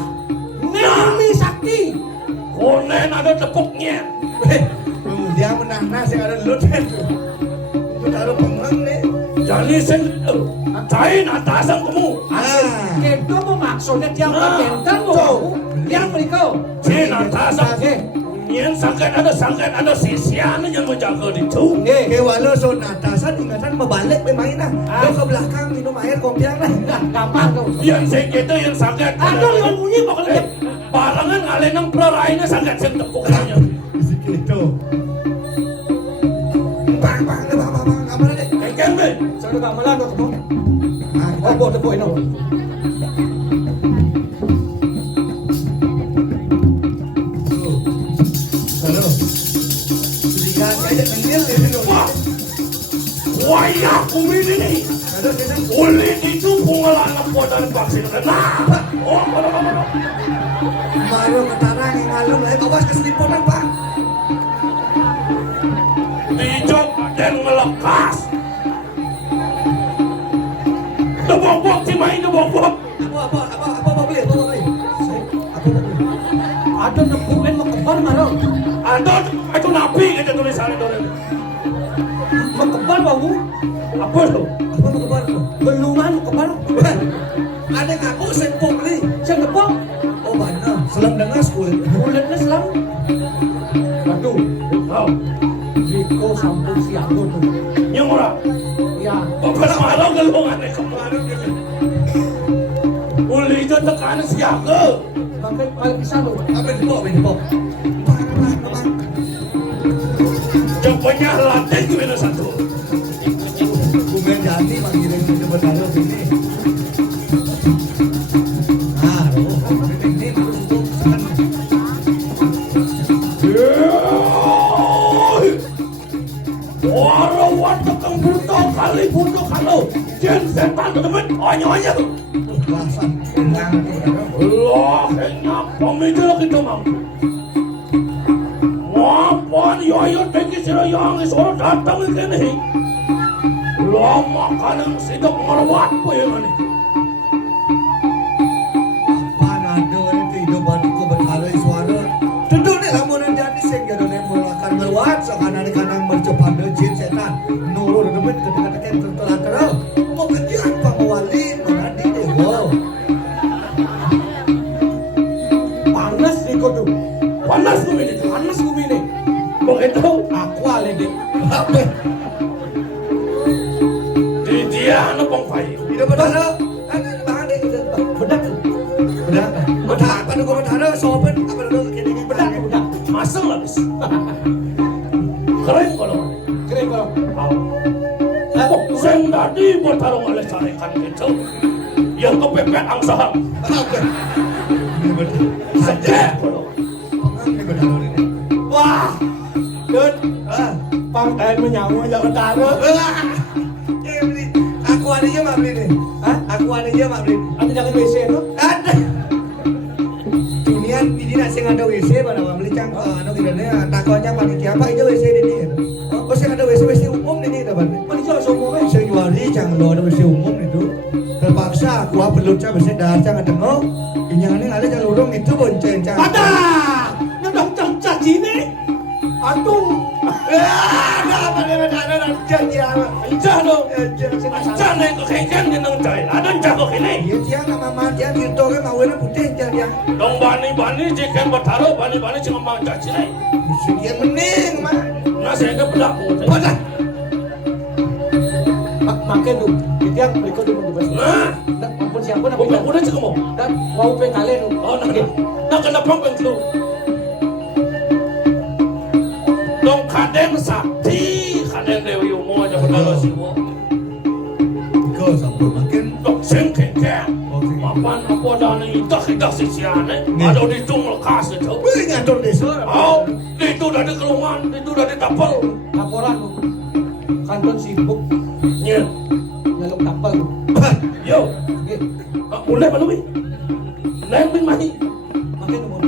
Nemi Sakti. Konen ada tepuknya. Dia menang yang ada lut. Berdarah pengang nih. Jadi sen cain atasan kamu. Itu maksudnya tiang kenten tuh. Yang mereka. Cain atasan. Yang sangkat ada sisian yang menjaga itu. Walau zon atasan ingatan membalik pemain lah. Lo ke belakang minum air kompiang lah. Gampang tuh. Yang sing itu yang sangkat. Ada yang bunyi pokoknya. Barangan ngalen ng prarainnya sangkat sen tepuknya. Gitu. Bang, kamar deh. Kengkeng be. Saya udah gamelan tuh kamu. Nah, Oh, buat tepuk ini. halo. Sudikan kayak kecil ya dulu. Wah. Waya kulit ini. Halo, kita. Kulit itu pengalaman dan vaksin kena. Oh, Baru ketarang yang ngalung lah. Awas keseliputan pak. dijok dan melekas. Debok-bok si main debok-bok. Apa mau beli? Apa mau beli? Ada nepuin mau kebal marah. Ada itu nabi kita tulisannya dulu. Mau kebal bau. Apa itu? Apa mau keluar tuh? Belungan kebal. Ada ngaku saya mau beli. Saya nepok. Oh mana? Selam dengar kulit. Kulitnya selam. Aduh. Oh, Riko sampun siago tuh. yang ora. Ya. Bapak malu gelungan kemarin. Uli itu tekanan siaga. Makin paling bisa lo. Apa di bawah? Di bawah. Cepatnya latih gimana satu. Bukan jadi manggilin kita bertaruh sini. Ah, ini terus untuk sana. Warawan tekang buto kali buto kalau jen setan temen onyonya tuh. Kelasan, tenang. Loh, kayaknya pemikiran kita mampu. Ngapain yoyo tinggi sila yang isoro datang ke sini. lama kadang sidak melewat po yung ano. Panado itu hidupan ko berhalay suara. Tentu nih lamun jadi sing gado nih mulakan meluat sakana di kanang bercepat jin setan. Nurul demet ketika teken tertera. Mau kejian pangwali menadi deh. Wow. Panas nih kudu. Panas kumini. Panas kumini. Begitu Aku alede. Apa? di dia ano pang payo. Hidup berhala. Ada bahan deh gitu. Bedak. Bedah. Bedah. Apa ko berhala sopen apa dulu kene Bedak. Bedak. Masang labis. Keren kalau. Keren bro. Oh, sing tadi bertarung oleh carikan itu. Yang kepepet ang saham. Apa? Ini bedah. Sekek kalau. Ini berhala ini. Wah. Dun. Ah. Pantai menyamu aja betara. Beli. Aku adanya mak beli nih. Hah? Aku adanya mak beli. Ada jangan WC tuh. Ada. Dunian ini nak sing ada WC pada mak beli cang. Anu kiranya takonya panitia apa aja WC ini. Oh, sing ada WC umum ini dapat. Mana jual semua weh. Sing juali cang lo ada WC umum itu. Terpaksa aku belut cang WC dah cang ada ngok. Inyangannya ada cang lurung itu bonceng cang. Ada. Nyedok cang cini. Atung. Ada apa dia ada janji apa? Encah dong. Encah na ito kaikan din ng chay. Adon cah ko kini. Iya tiang sama mama tiang gitu kan mau na putih cang dia. Dong bani-bani jikan bertaruh bani-bani cing emang cah cinay. Sekian mending mah. Na saya ke bedak ko. Pada. Makin lu. Dia berikut itu bebas. Nah, Dan ampun siapa nak bukan bilang. udah cik mo. Dan mau pengkalen lu. Oh, na kenapa pengklu? Dong kadem sakti, kadem dewi umo aja bertaruh siwo. Kau sampai makin. Dong sing kengkeng. Papan apa dan idak sisiane. Ada di tung lekas itu. Beli ngatur desa. Oh, itu dari kelungan, itu dari tapal. Laporan lu. Kanton sibuk. Nye, Nyaluk kapal lu. yo, Oke. mulai balui. Lain bin mahi. Makin lu.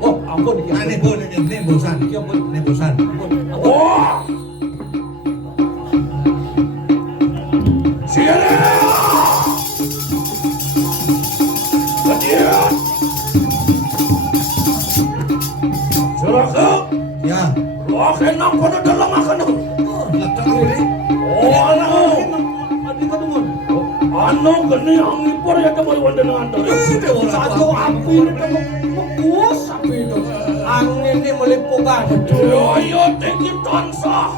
Oh, ampun dia. Aneh boleh ini bosan. Iya, ampun. Ini bosan. Ampun. Ampun. Wah, siapa? Kadian. Suraka, Ya. roken nang pada dalam akan. Letak beli. Oh, ano? Adi ka dungon. Ano gani ang ipor ya kamay wanda ng antara. Satu api ni kamu pukus api itu. Angin ni melipukan. Yo teki tansa.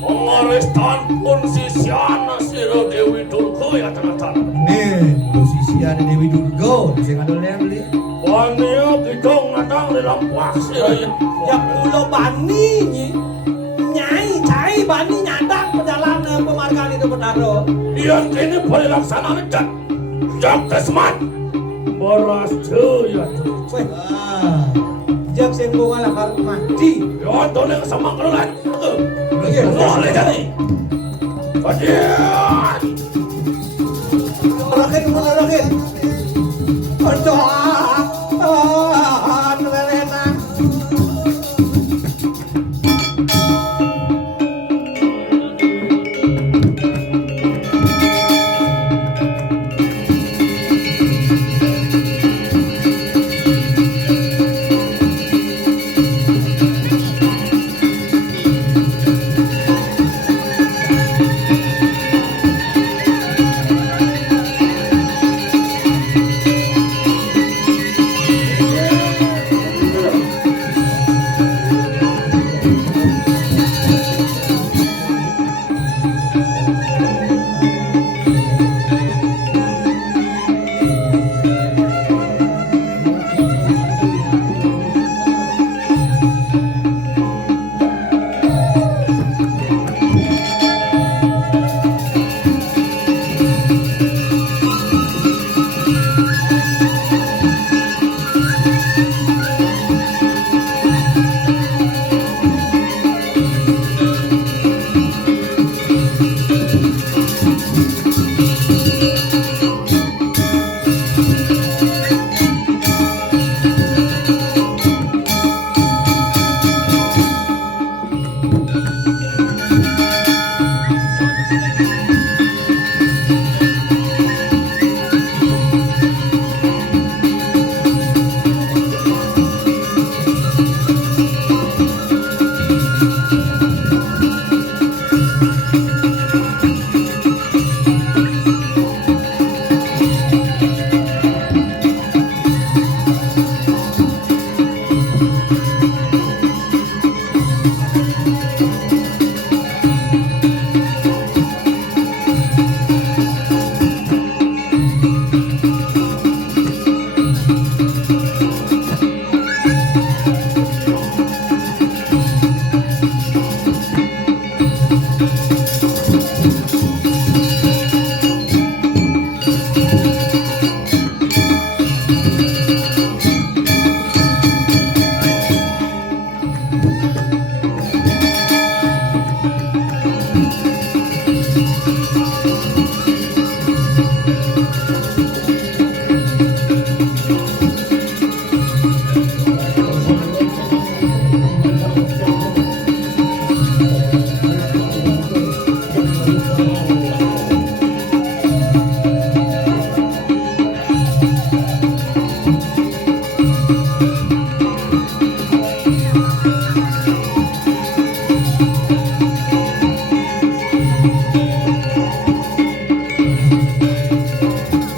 Pengarestan pun si Siana Siro Dewi Durga ya tanah-tanah. Nih, posisi ada Dewi Durga. Di sini ada yang beli. Wanita kita ngadang di lampuak siro ya. Ya pulau bani ni. Nyai cai bani nyadak perjalanan pemargaan itu betaro. Yang kini boleh laksana jak. Jak kesmat. Beras ya. Weh, Ah. jak sembungan lah harus mati. Yo tone sama kelulan. Iya. Boleh jadi. Kadian. Roket mulai roket. Aduh. Terlena.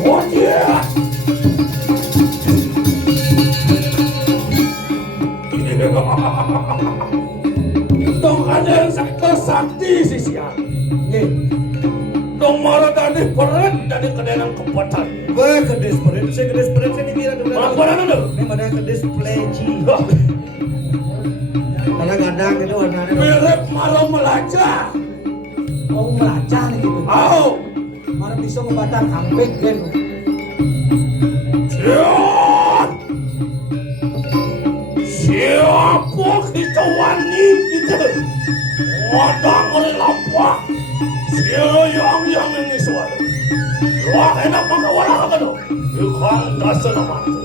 Wajah. Dong ada yang sakti sisian. Nggih. Dong marah tadi peret dari kedenang kepatan. Wah, kedes peret, saya kedes peret saya dikira tuh. Malang ada. Ini mana kedes pleci. Kadang-kadang itu warnanya. Mirip marah melaca. Mau melacak nih gitu. Au. Mana bisa ngebatan kambing kan. Siapa kita wani kita? Wadang oleh lampah. Siapa yang ini suara? Wah enak maka walang apa tu? Ikan dasar nama tu.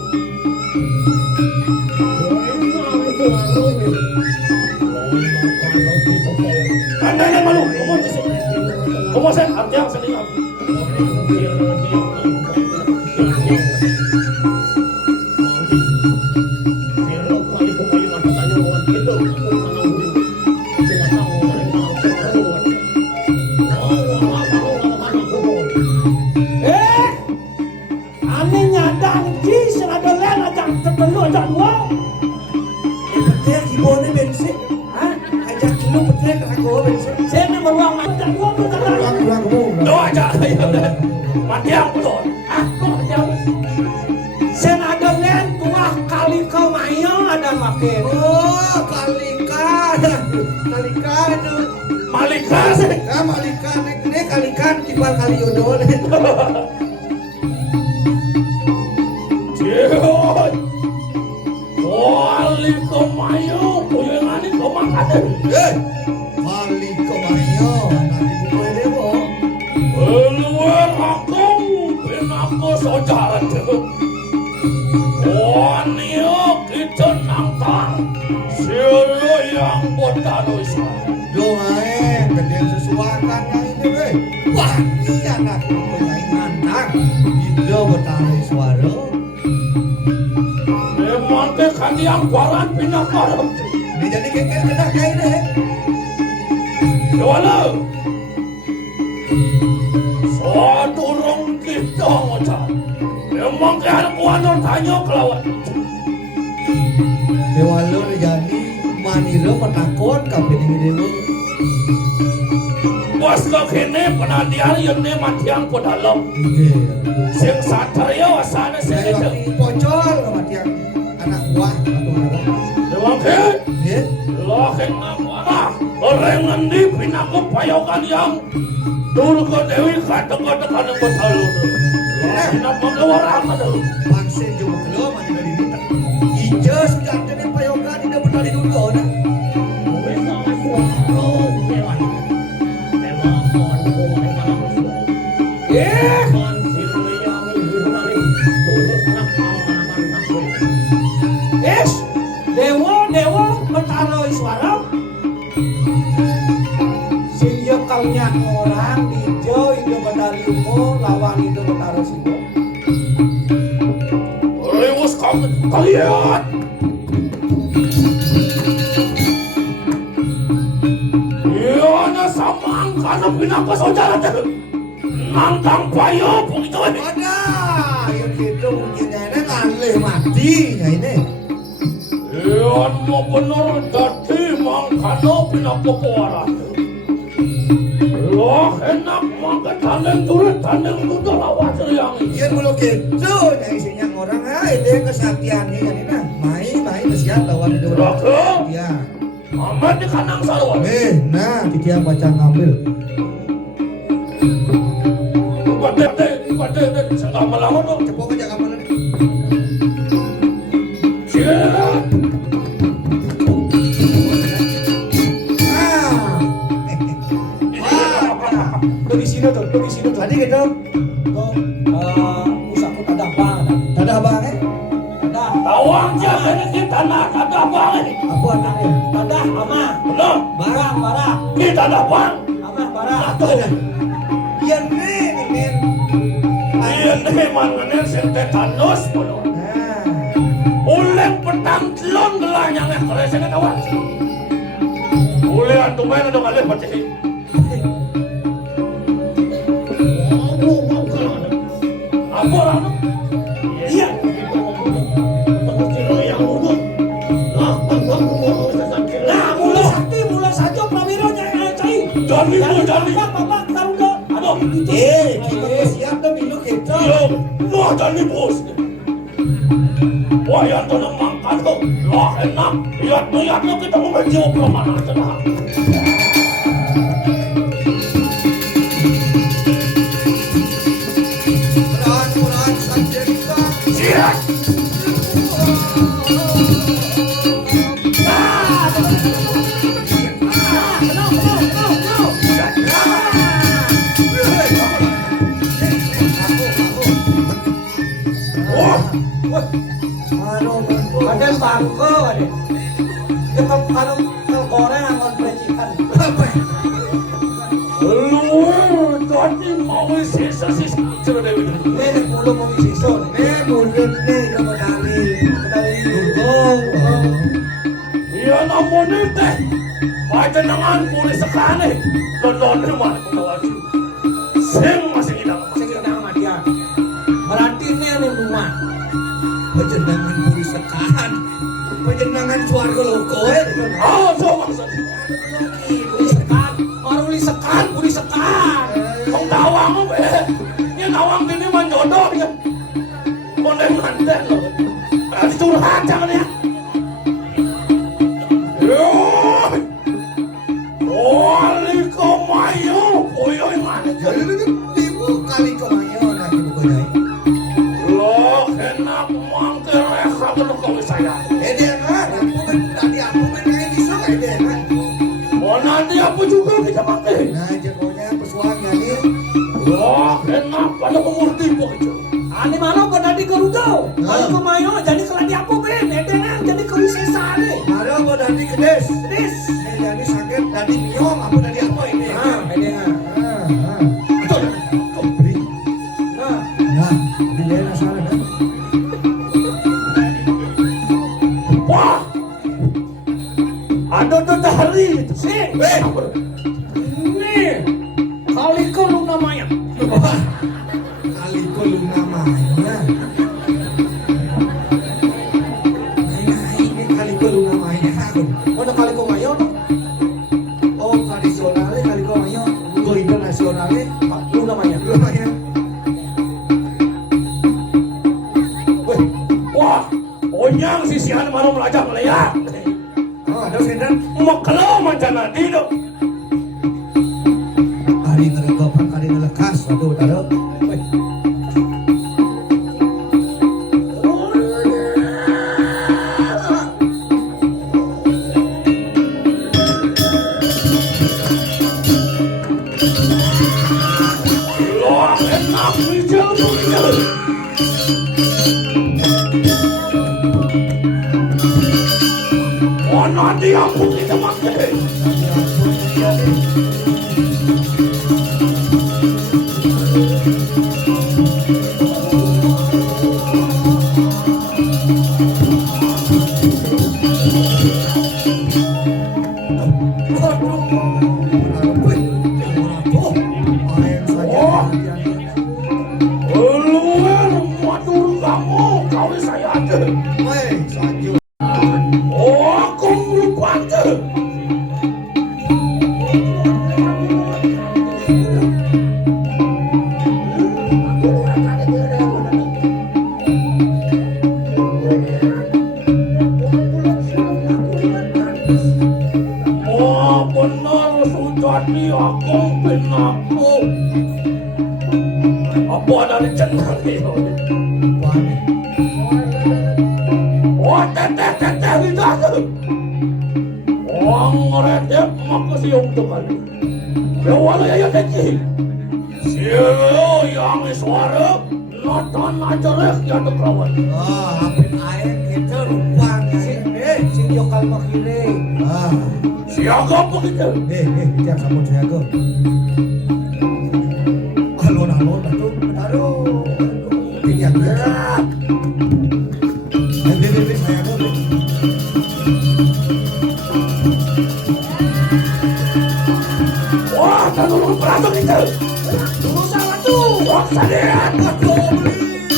Anda malu, kamu tu sih. Kamu saya artiang sendiri. Ane nyadang ji seradolen ajak tertelu ajak dua. Petir kibone bensin. Hah? Ajak dulu petir ke aku bensin. Saya ni beruang ajak dua tu kan. Kurang kamu. Doa aja, mati yang betul. Aku jauh. Senadolen tuah kali kau mayo ada makin. Oh, kalikan. Kalikan itu. Malika sih. Ya, malikan. Ini kalikan kibal kali yodol. Cioi. Wali kemayo, kuyengani kemakade. Eh, kali kemayo. Nanti buku ini, Bo. Keluar aku, pinaku saudara tu. Wanio kita nantang. Siapa yang botaru suara? Doain, kemudian sesuakan ini, weh. Wah, ini anak pemain nantang. Indo bertarik suara. Memang ke kalian baran pindah malam. Ini jadi keker kena kain deh. Wala. Suatu orang kita macam. Memang ke anak wanor tanya kelawan. Dewa lo jadi manilo petakon kabin ini dewa. Bos kau kene penadian yang ne matiang po dalam. Iya. Sing satria wasana sing Saya itu. waktu pocol sama tiang anak buah atau apa? Memang ke. Ya. Lohen apa? Orang ngendi pinaku payokan yang dulu ke Dewi kata-kata kan yang betul. Lohen apa ke orang ada? Bangsa jauh belum ada dari kita. Ijo sudah ada yang payoga tidak benar di dulu nah. Yes, dewa bertaruh suara. Sehingga kalnya orang hijau itu medali umum lawan itu bertaruh sibo. Lewat kalian. Iya, sama angkana pinaka saudara tu. Nantang payo begitu ini. Ada yang gitu mungkin ini ngalih matinya ini. Iya, mau benar jadi mangkana pinaka kuaran. Loh enak mangka tandeng turut tandeng itu lawan yang ini. Iya mulu gitu ya isinya orang itu kesaktiannya jadi nah main kesian lawan itu. Raka. Ya. Amat di kanang sarwan. Nah dia baca ngambil. Pada selama-lama dong. Cepok aja kapan ini? Siap. Di sini tuh. Tadi gitu. Usahaku tak ada apa. Ada abang Ada. Tawang jangan kita nak ada bang ini. Apa anaknya? Ada ama. Belum. Barang. Kita ada bang. Ama barang. Tuh. Iya nih. Iya nih mana sente tandos belum. Nah. Uleng petang telon gelanya nih keresnya kawan. Uleng antum main dong kalian pasti. Oh, mau orang. Iya. Nah, mulai saja prawironya cai. Jani, Jani. Bapak taruh ke. Aduh, kita siap dah minum kita. Yo, lo Jani bos. Wah, yang tu nak makan tu, lah enak. Lihat kita mau menjauh ke mana saja. Peran Sanjaya. Siap. Wah, Ada bangko ada. Kita kalau goreng angkot percikan. lu Jani mau sisa cerita dewi. Ini mulu mau sisa. Mulut ni kemenangi. Iya namun itu, macam dengan polis sekali. London rumah kau Sing masih kita Dia. Berarti ini rumah. Penjenengan puri sekan. Penjenengan suarga loko Oh, so maksud. Puri sekan. Kau tawang apa? Ini tawang ini menjodoh ya. Mondeng manten loh. Curhat jangan ya. Wali kau mayo, koyo yang mana? Jadi ibu kali kemayo nak ibu konyai. Lo enak mangkel reka kalau kau saya. Dia kan, tadi aku main bisa dia kan. Oh nanti apa juga kita pakai. Nah jagonya pesuangnya nih. Lo enak pada pemurti begitu. Ani mana kau tadi kerudau? Kalau kau mayo jadi keladi apa ben? Edenang jadi kerisesa nih. Ada apa tadi kedes? Des. Jadi sakit tadi nyong apa tadi apa ini? Edenang. Itu kau beli. Nah, Nah, dia nasara kan. Wah, ada hari itu. sing. Nih. Kali kau lu namanya. Kali kau lu namanya. Nah, ini kali kau lu namanya aku. Mana kali kau mayo? Oh, tradisionalnya kali kau mayo. Go internasionalnya Lu namanya. lu namanya. Wah, onyang sisian mana belajar melihat. Oh, ada sendan. Makalo macam nanti tu. Kali ngerekopan, kali ngelekas. Aduh, taruh. Lo enak bijak bijak. Oh nanti aku kita pakai. Apa dari cenang ni? Oh, teteh kita tu. Orang ngeredep maka siung tu kan. Lewala ya teki. Siapa yang suara nonton aja leh jatuh kawan. Apit air kita rumpang Sing jokal makire. Siapa begitu? Kita sambut siaga. Alon-alon itu, aduh, pinggang berat. Bebe saya dulu. Wah, tak tolong berantem itu. Tunggu salah tu. Wah, sadar. Aduh, beli.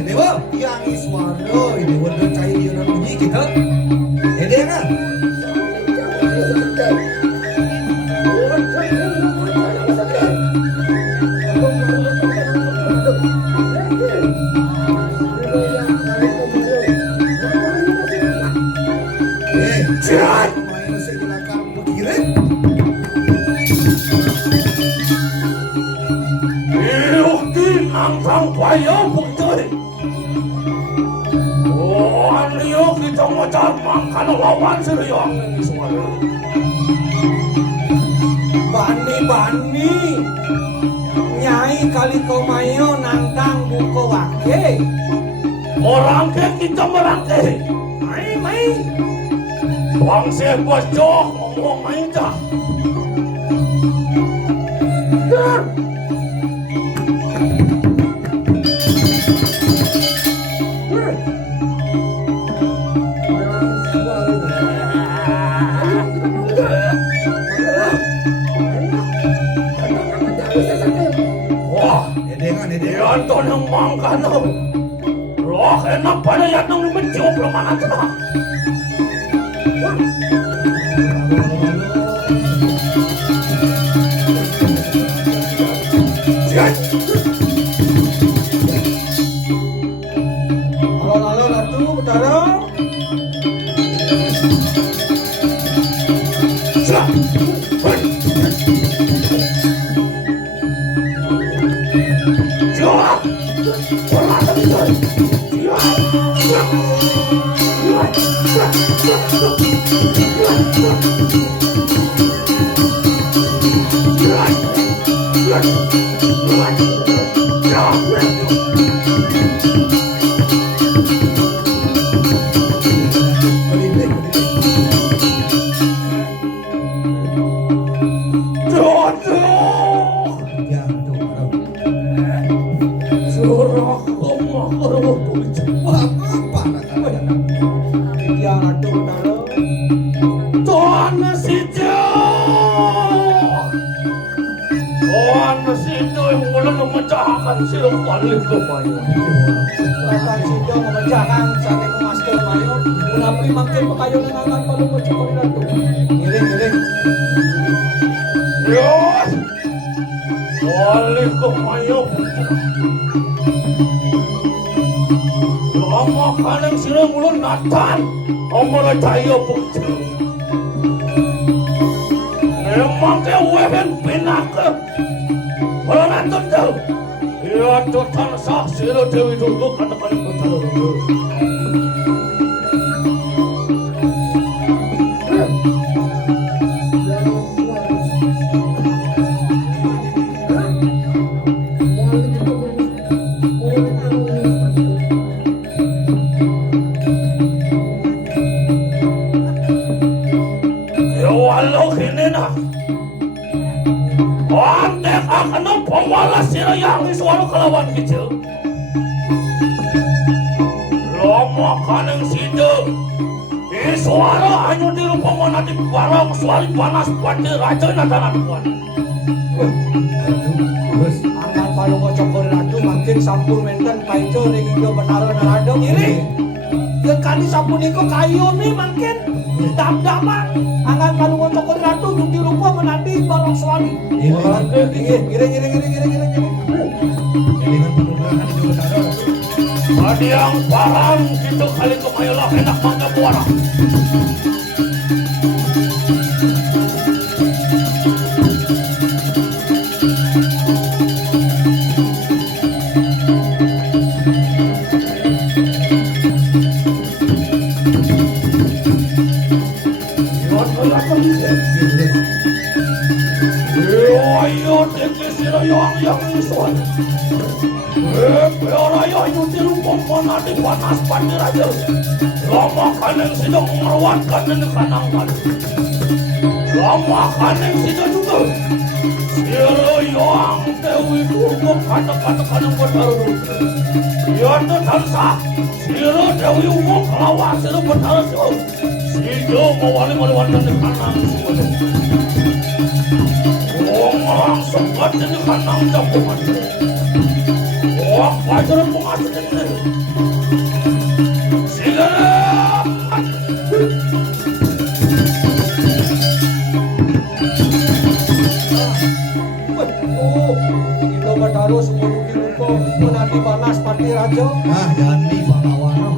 Dewa, yang suara ini warna cair yang bunyi kita. Dia kan? Jangan main segelakang begini. Nang sang payo putri. Oh, anio kita macam makan lawan seriang ini semua. Bani Nyai kali kau mayo nantang buko wake. Orang ke kita merangke. Mai. Bang saya buat jok ngomong main dah. Wah, dia tu yang mangkan tu. Loh, enak pada yang nang mencium permainan tu. Halo Ratu Betara. Silong balik ke Mayo. Kata Sido memecahkan sate Master Mayo. Menapi makin pekayo nengangan palu mencokori Ratu. Giring. Yos! Balik ke Mayo. Lama kaneng sila mulun natan. Omong tayo putri. Memang ke weben pinaka. Wala natan daw. Ya total sah sila dewi dulu kata-kata betul. Ya walau kini nak. Antek akan pembalas sila yang suara kelawan kecil. Lama kaneng sido. Suara hanya di rupa mana di barang suara panas pada raja natanan kuan. Angan palu mencokori Ratu makin sampun menten kaico ringindo Betara narado giring. Yang kali sampun iko kayo nih makin dam-daman. Angan palu mencokori Ratu di rupa menandi barang suami. Giring. Ada yang parang itu kali kemayolah enak mangga buara. What will happen? Peoraya nyutir umpamana di panas pandi raja. Lama kaneng sidang merawat kaneng kanang kali. Lama kaneng sidang juga. Sirayang Dewi Durga kata-kata kaneng bertaruh. Ya tetansa. Sira Dewi umum kelawa sira bertaruh. Sijo mawali-wali kaneng kanang semua. Orang sempat jadi kanang jagoan. Wah, pelajaran pengajar ini. Sigaret. Ito bertaruh sebelum dilupa menanti panas pati raja. Ah, jadi Bangawano.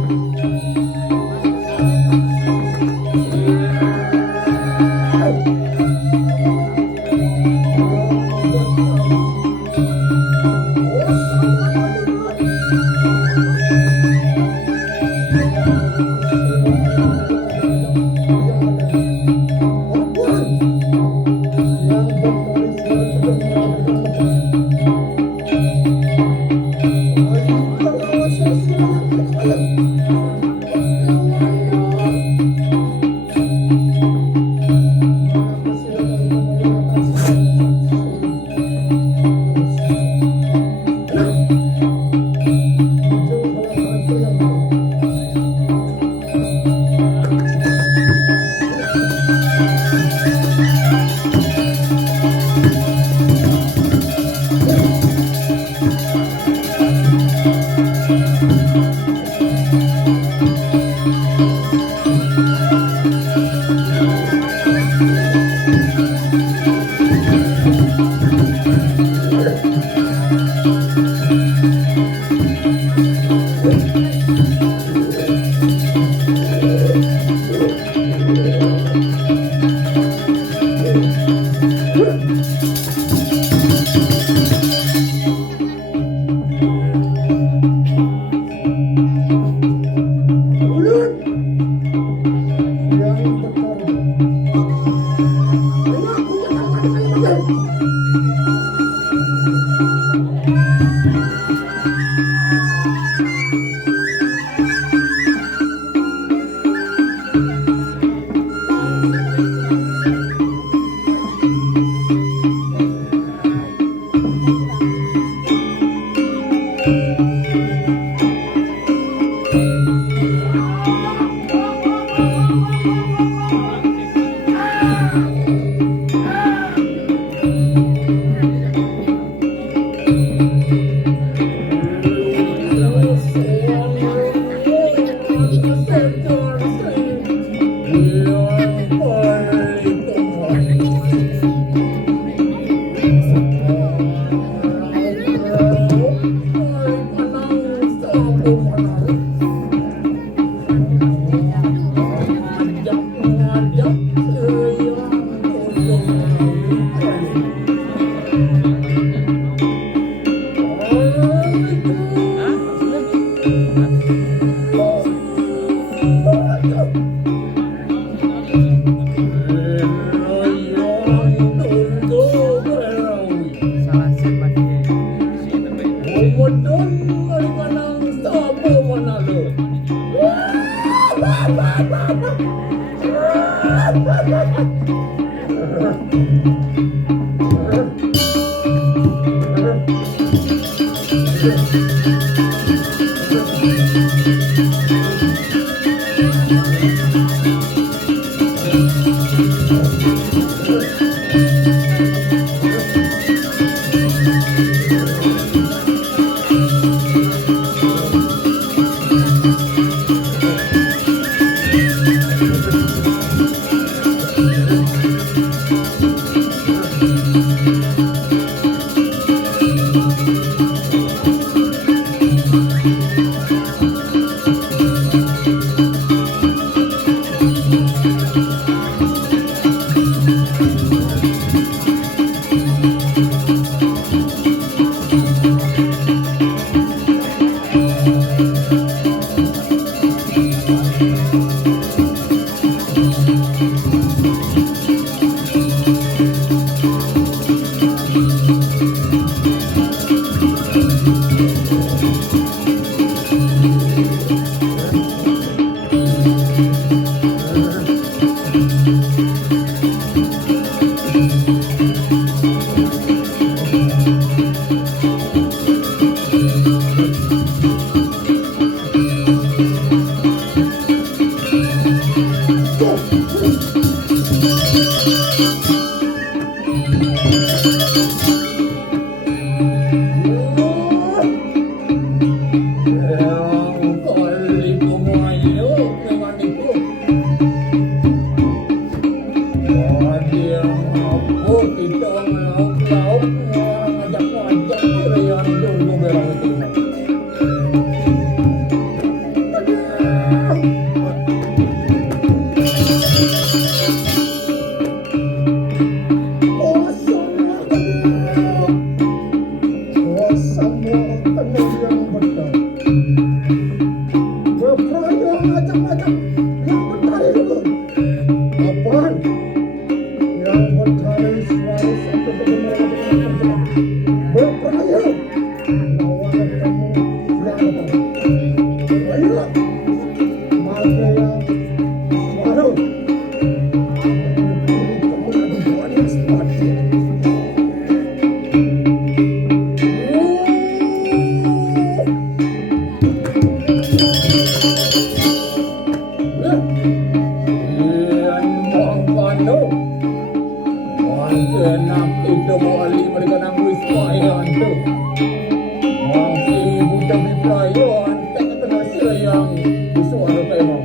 layuan tengah-tengah silayang di suara memang.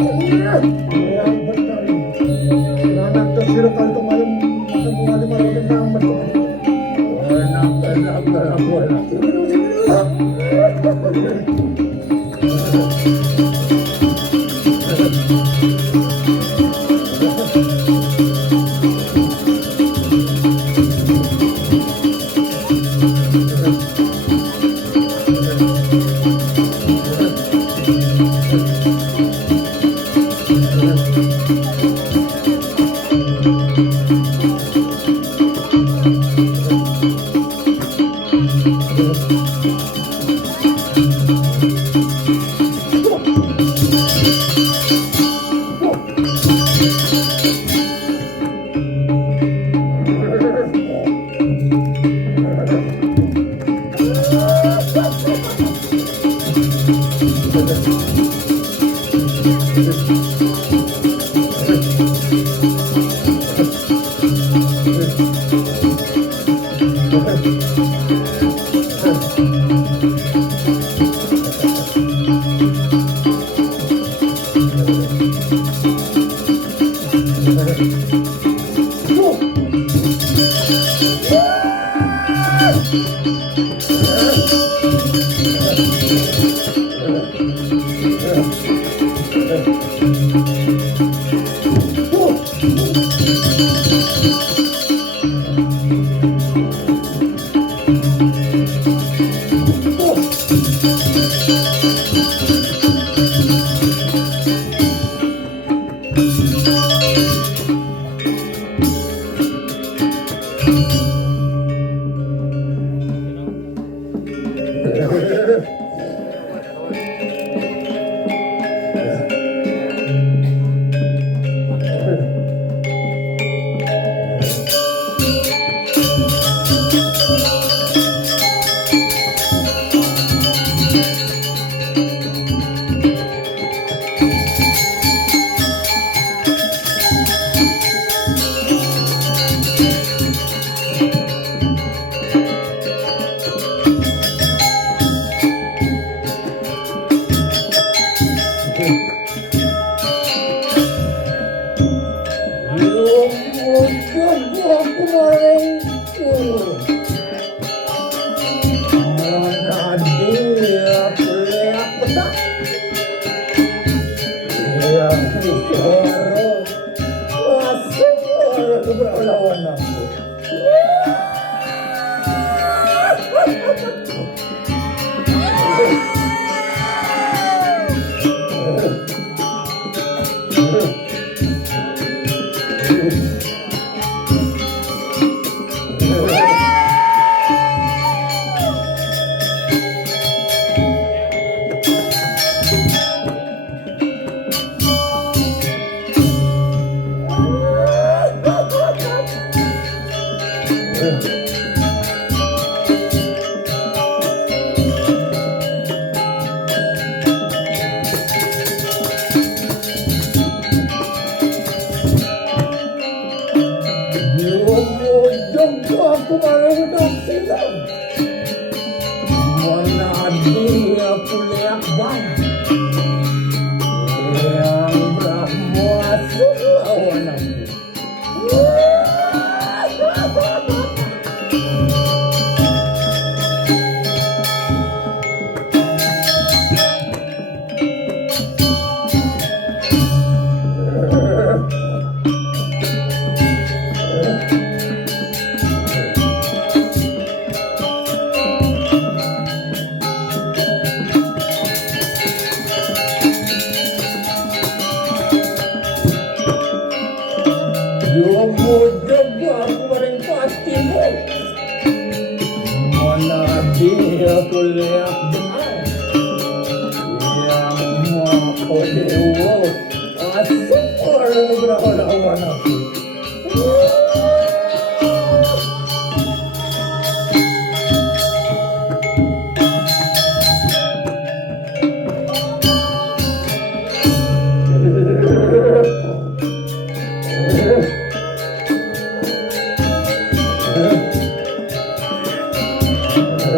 Yang benar ini. Anak tersirap kali kemarin semua di malam tentang betul.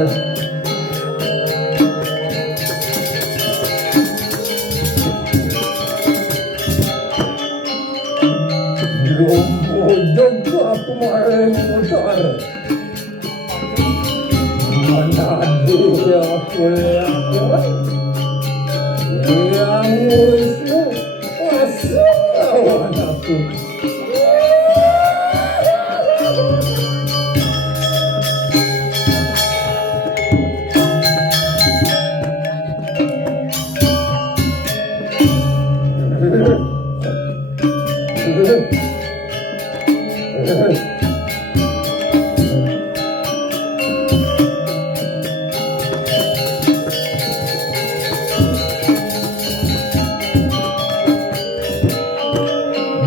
Lumujog ako maring motor. Manadi ako lakuan. Yang uso asawan ako.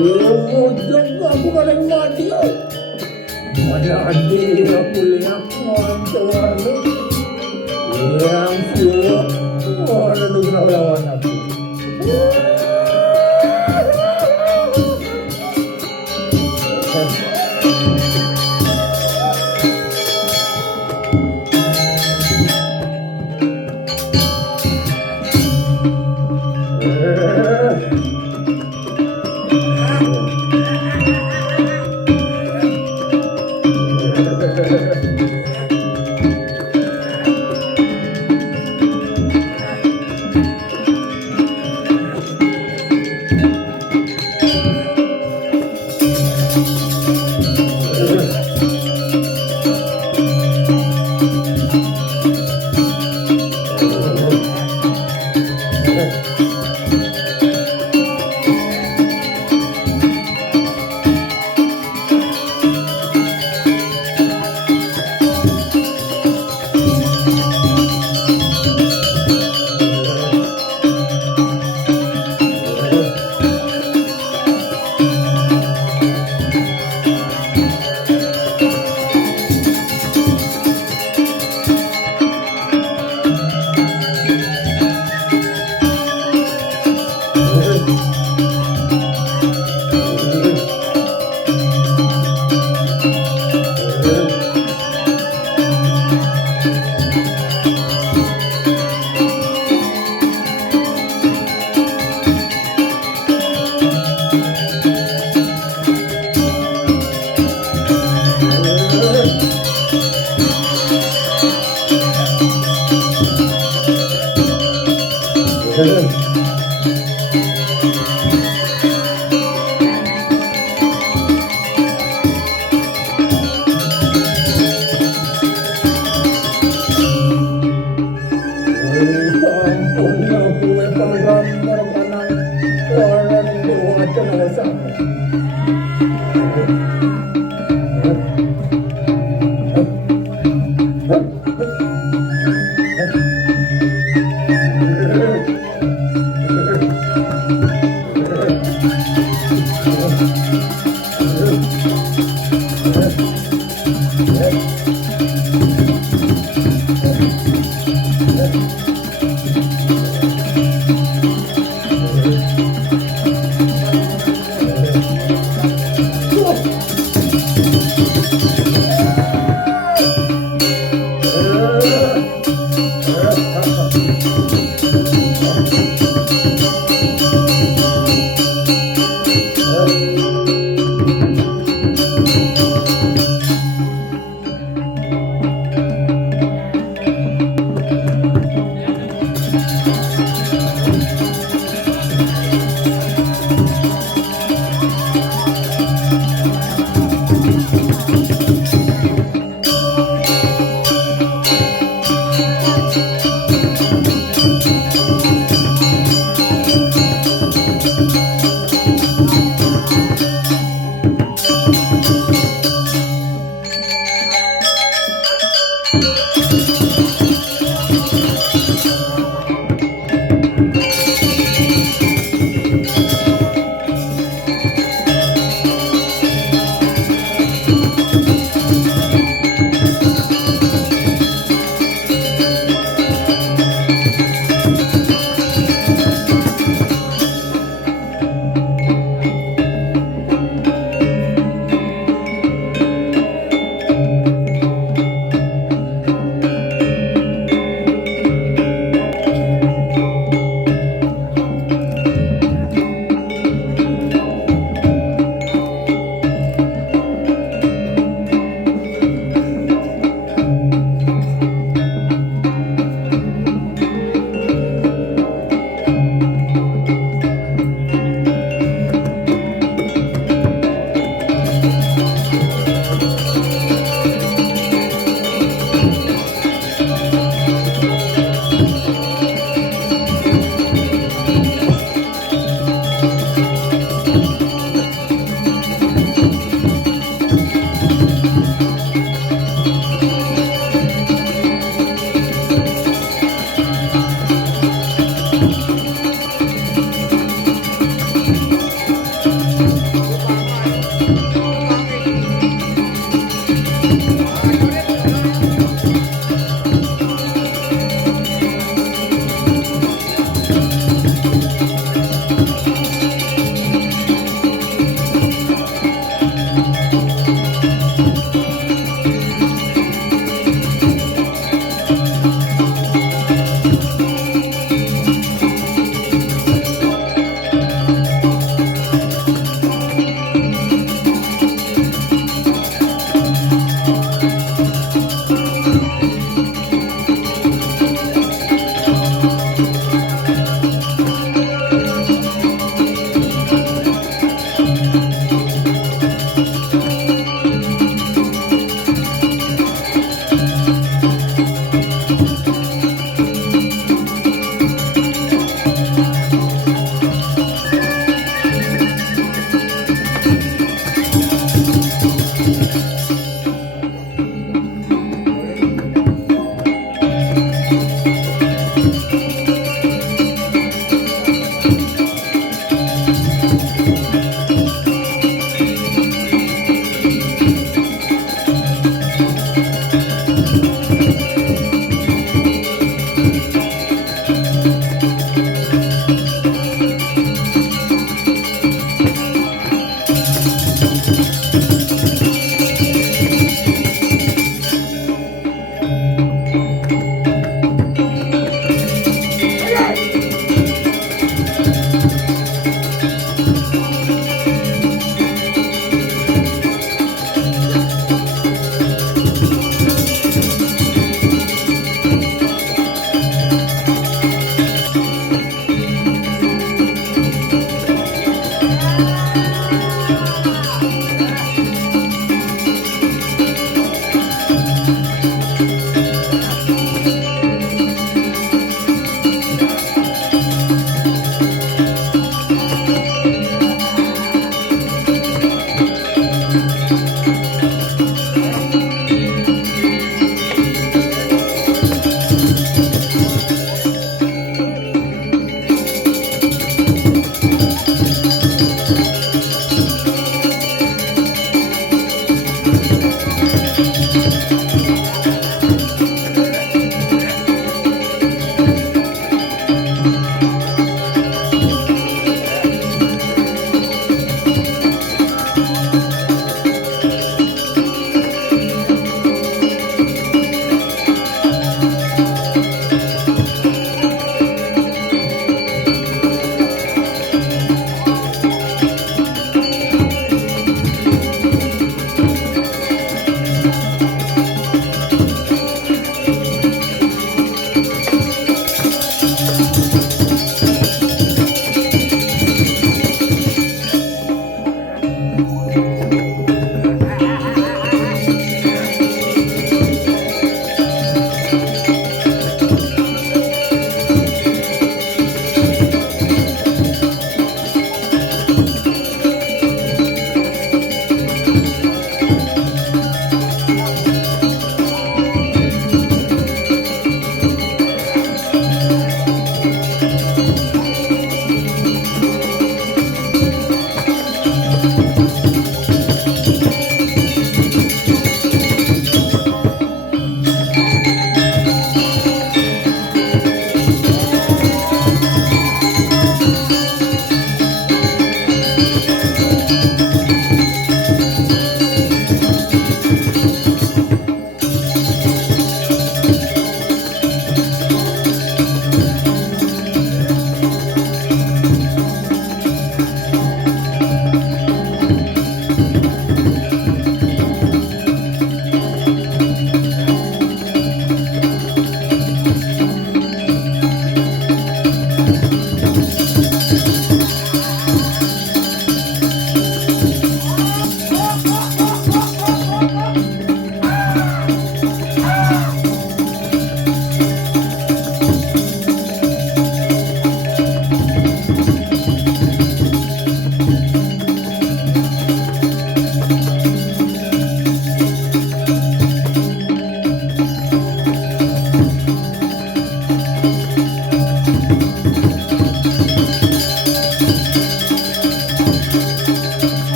Lumujog ako maring mati. Manadi ako lakuan tawalo. Yang uso wala naglawan ako.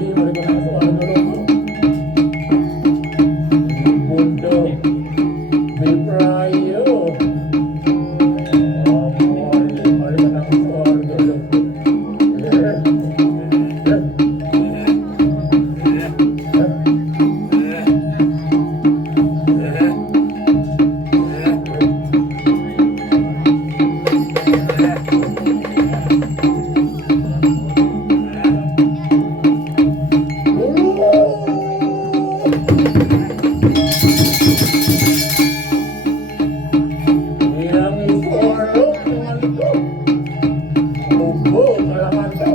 Ali mereka nak suara dulu. Bundo Biprayo. Ali mereka nak suara dulu. Yang suara dengan itu. Ubo kalangan tu.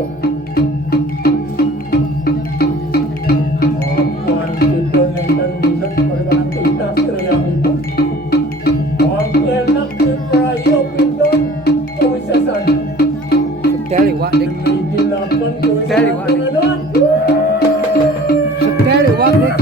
Aman kita nenten minat mereka kita yang itu. Nak Biprayo pindon kewisasan. Tell you what, Nick. Dilakukan Tell you what, Nick. kewisasan. Tell you what, Nick.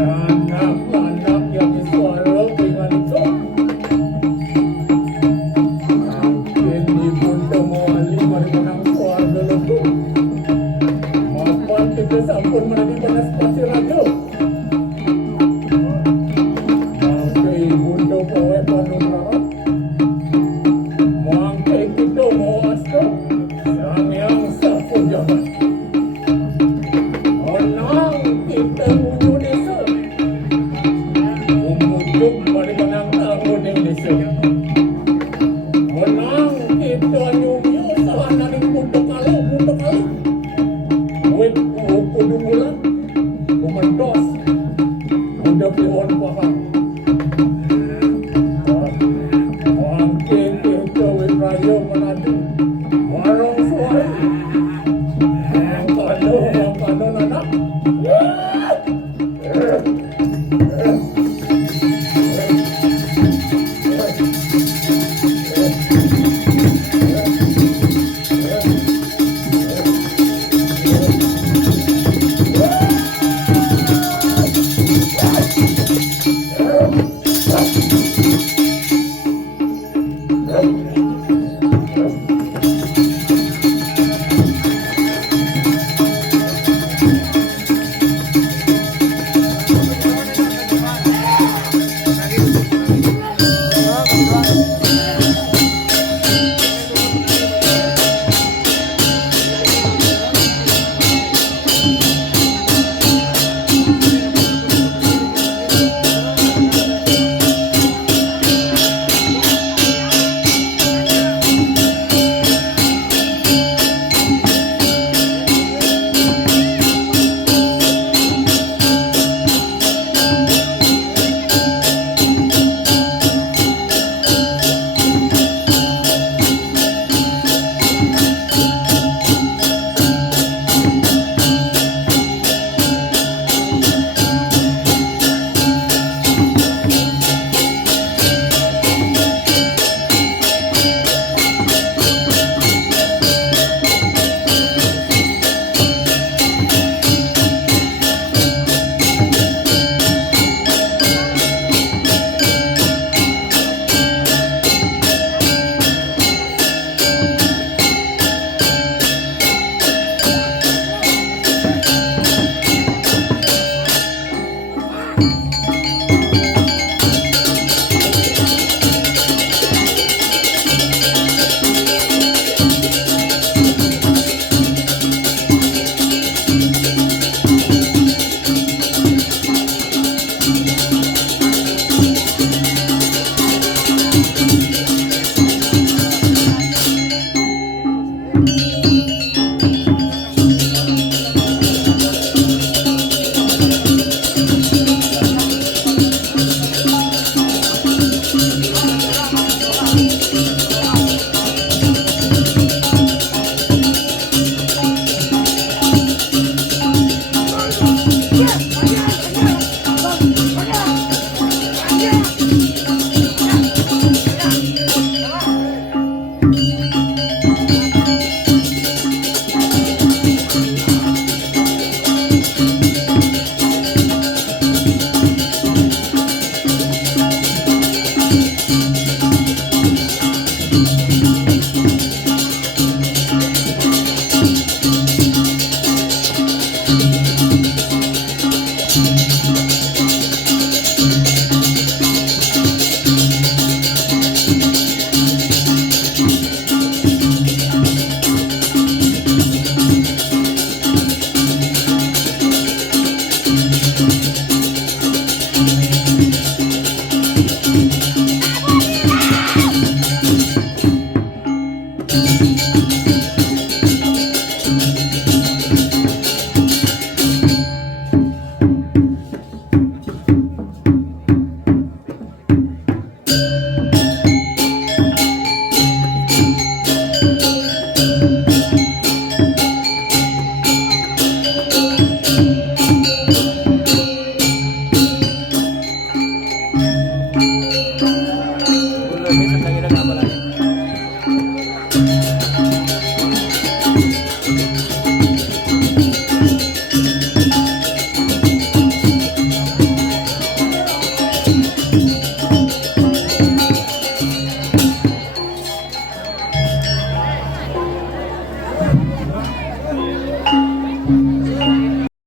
Anak-anak yang suara dengan itu. Mungkin ibunda mawali mereka nak suara dulu. Mapan kita sampun menjadi panas pasir radio. Mangke ibunda pawai panun larat. Mangke kita mawas tu. Yang sampun jaman. Onang kita menuju desa. Umujuk mereka nak bangun yang desa. Onang kita nyumyu salah nari puntuk kalau. Wait, kudu bulan, kumendos, udah pihon paham. Mungkin kita Biprayo menadu, warung suara. Yang kado anak.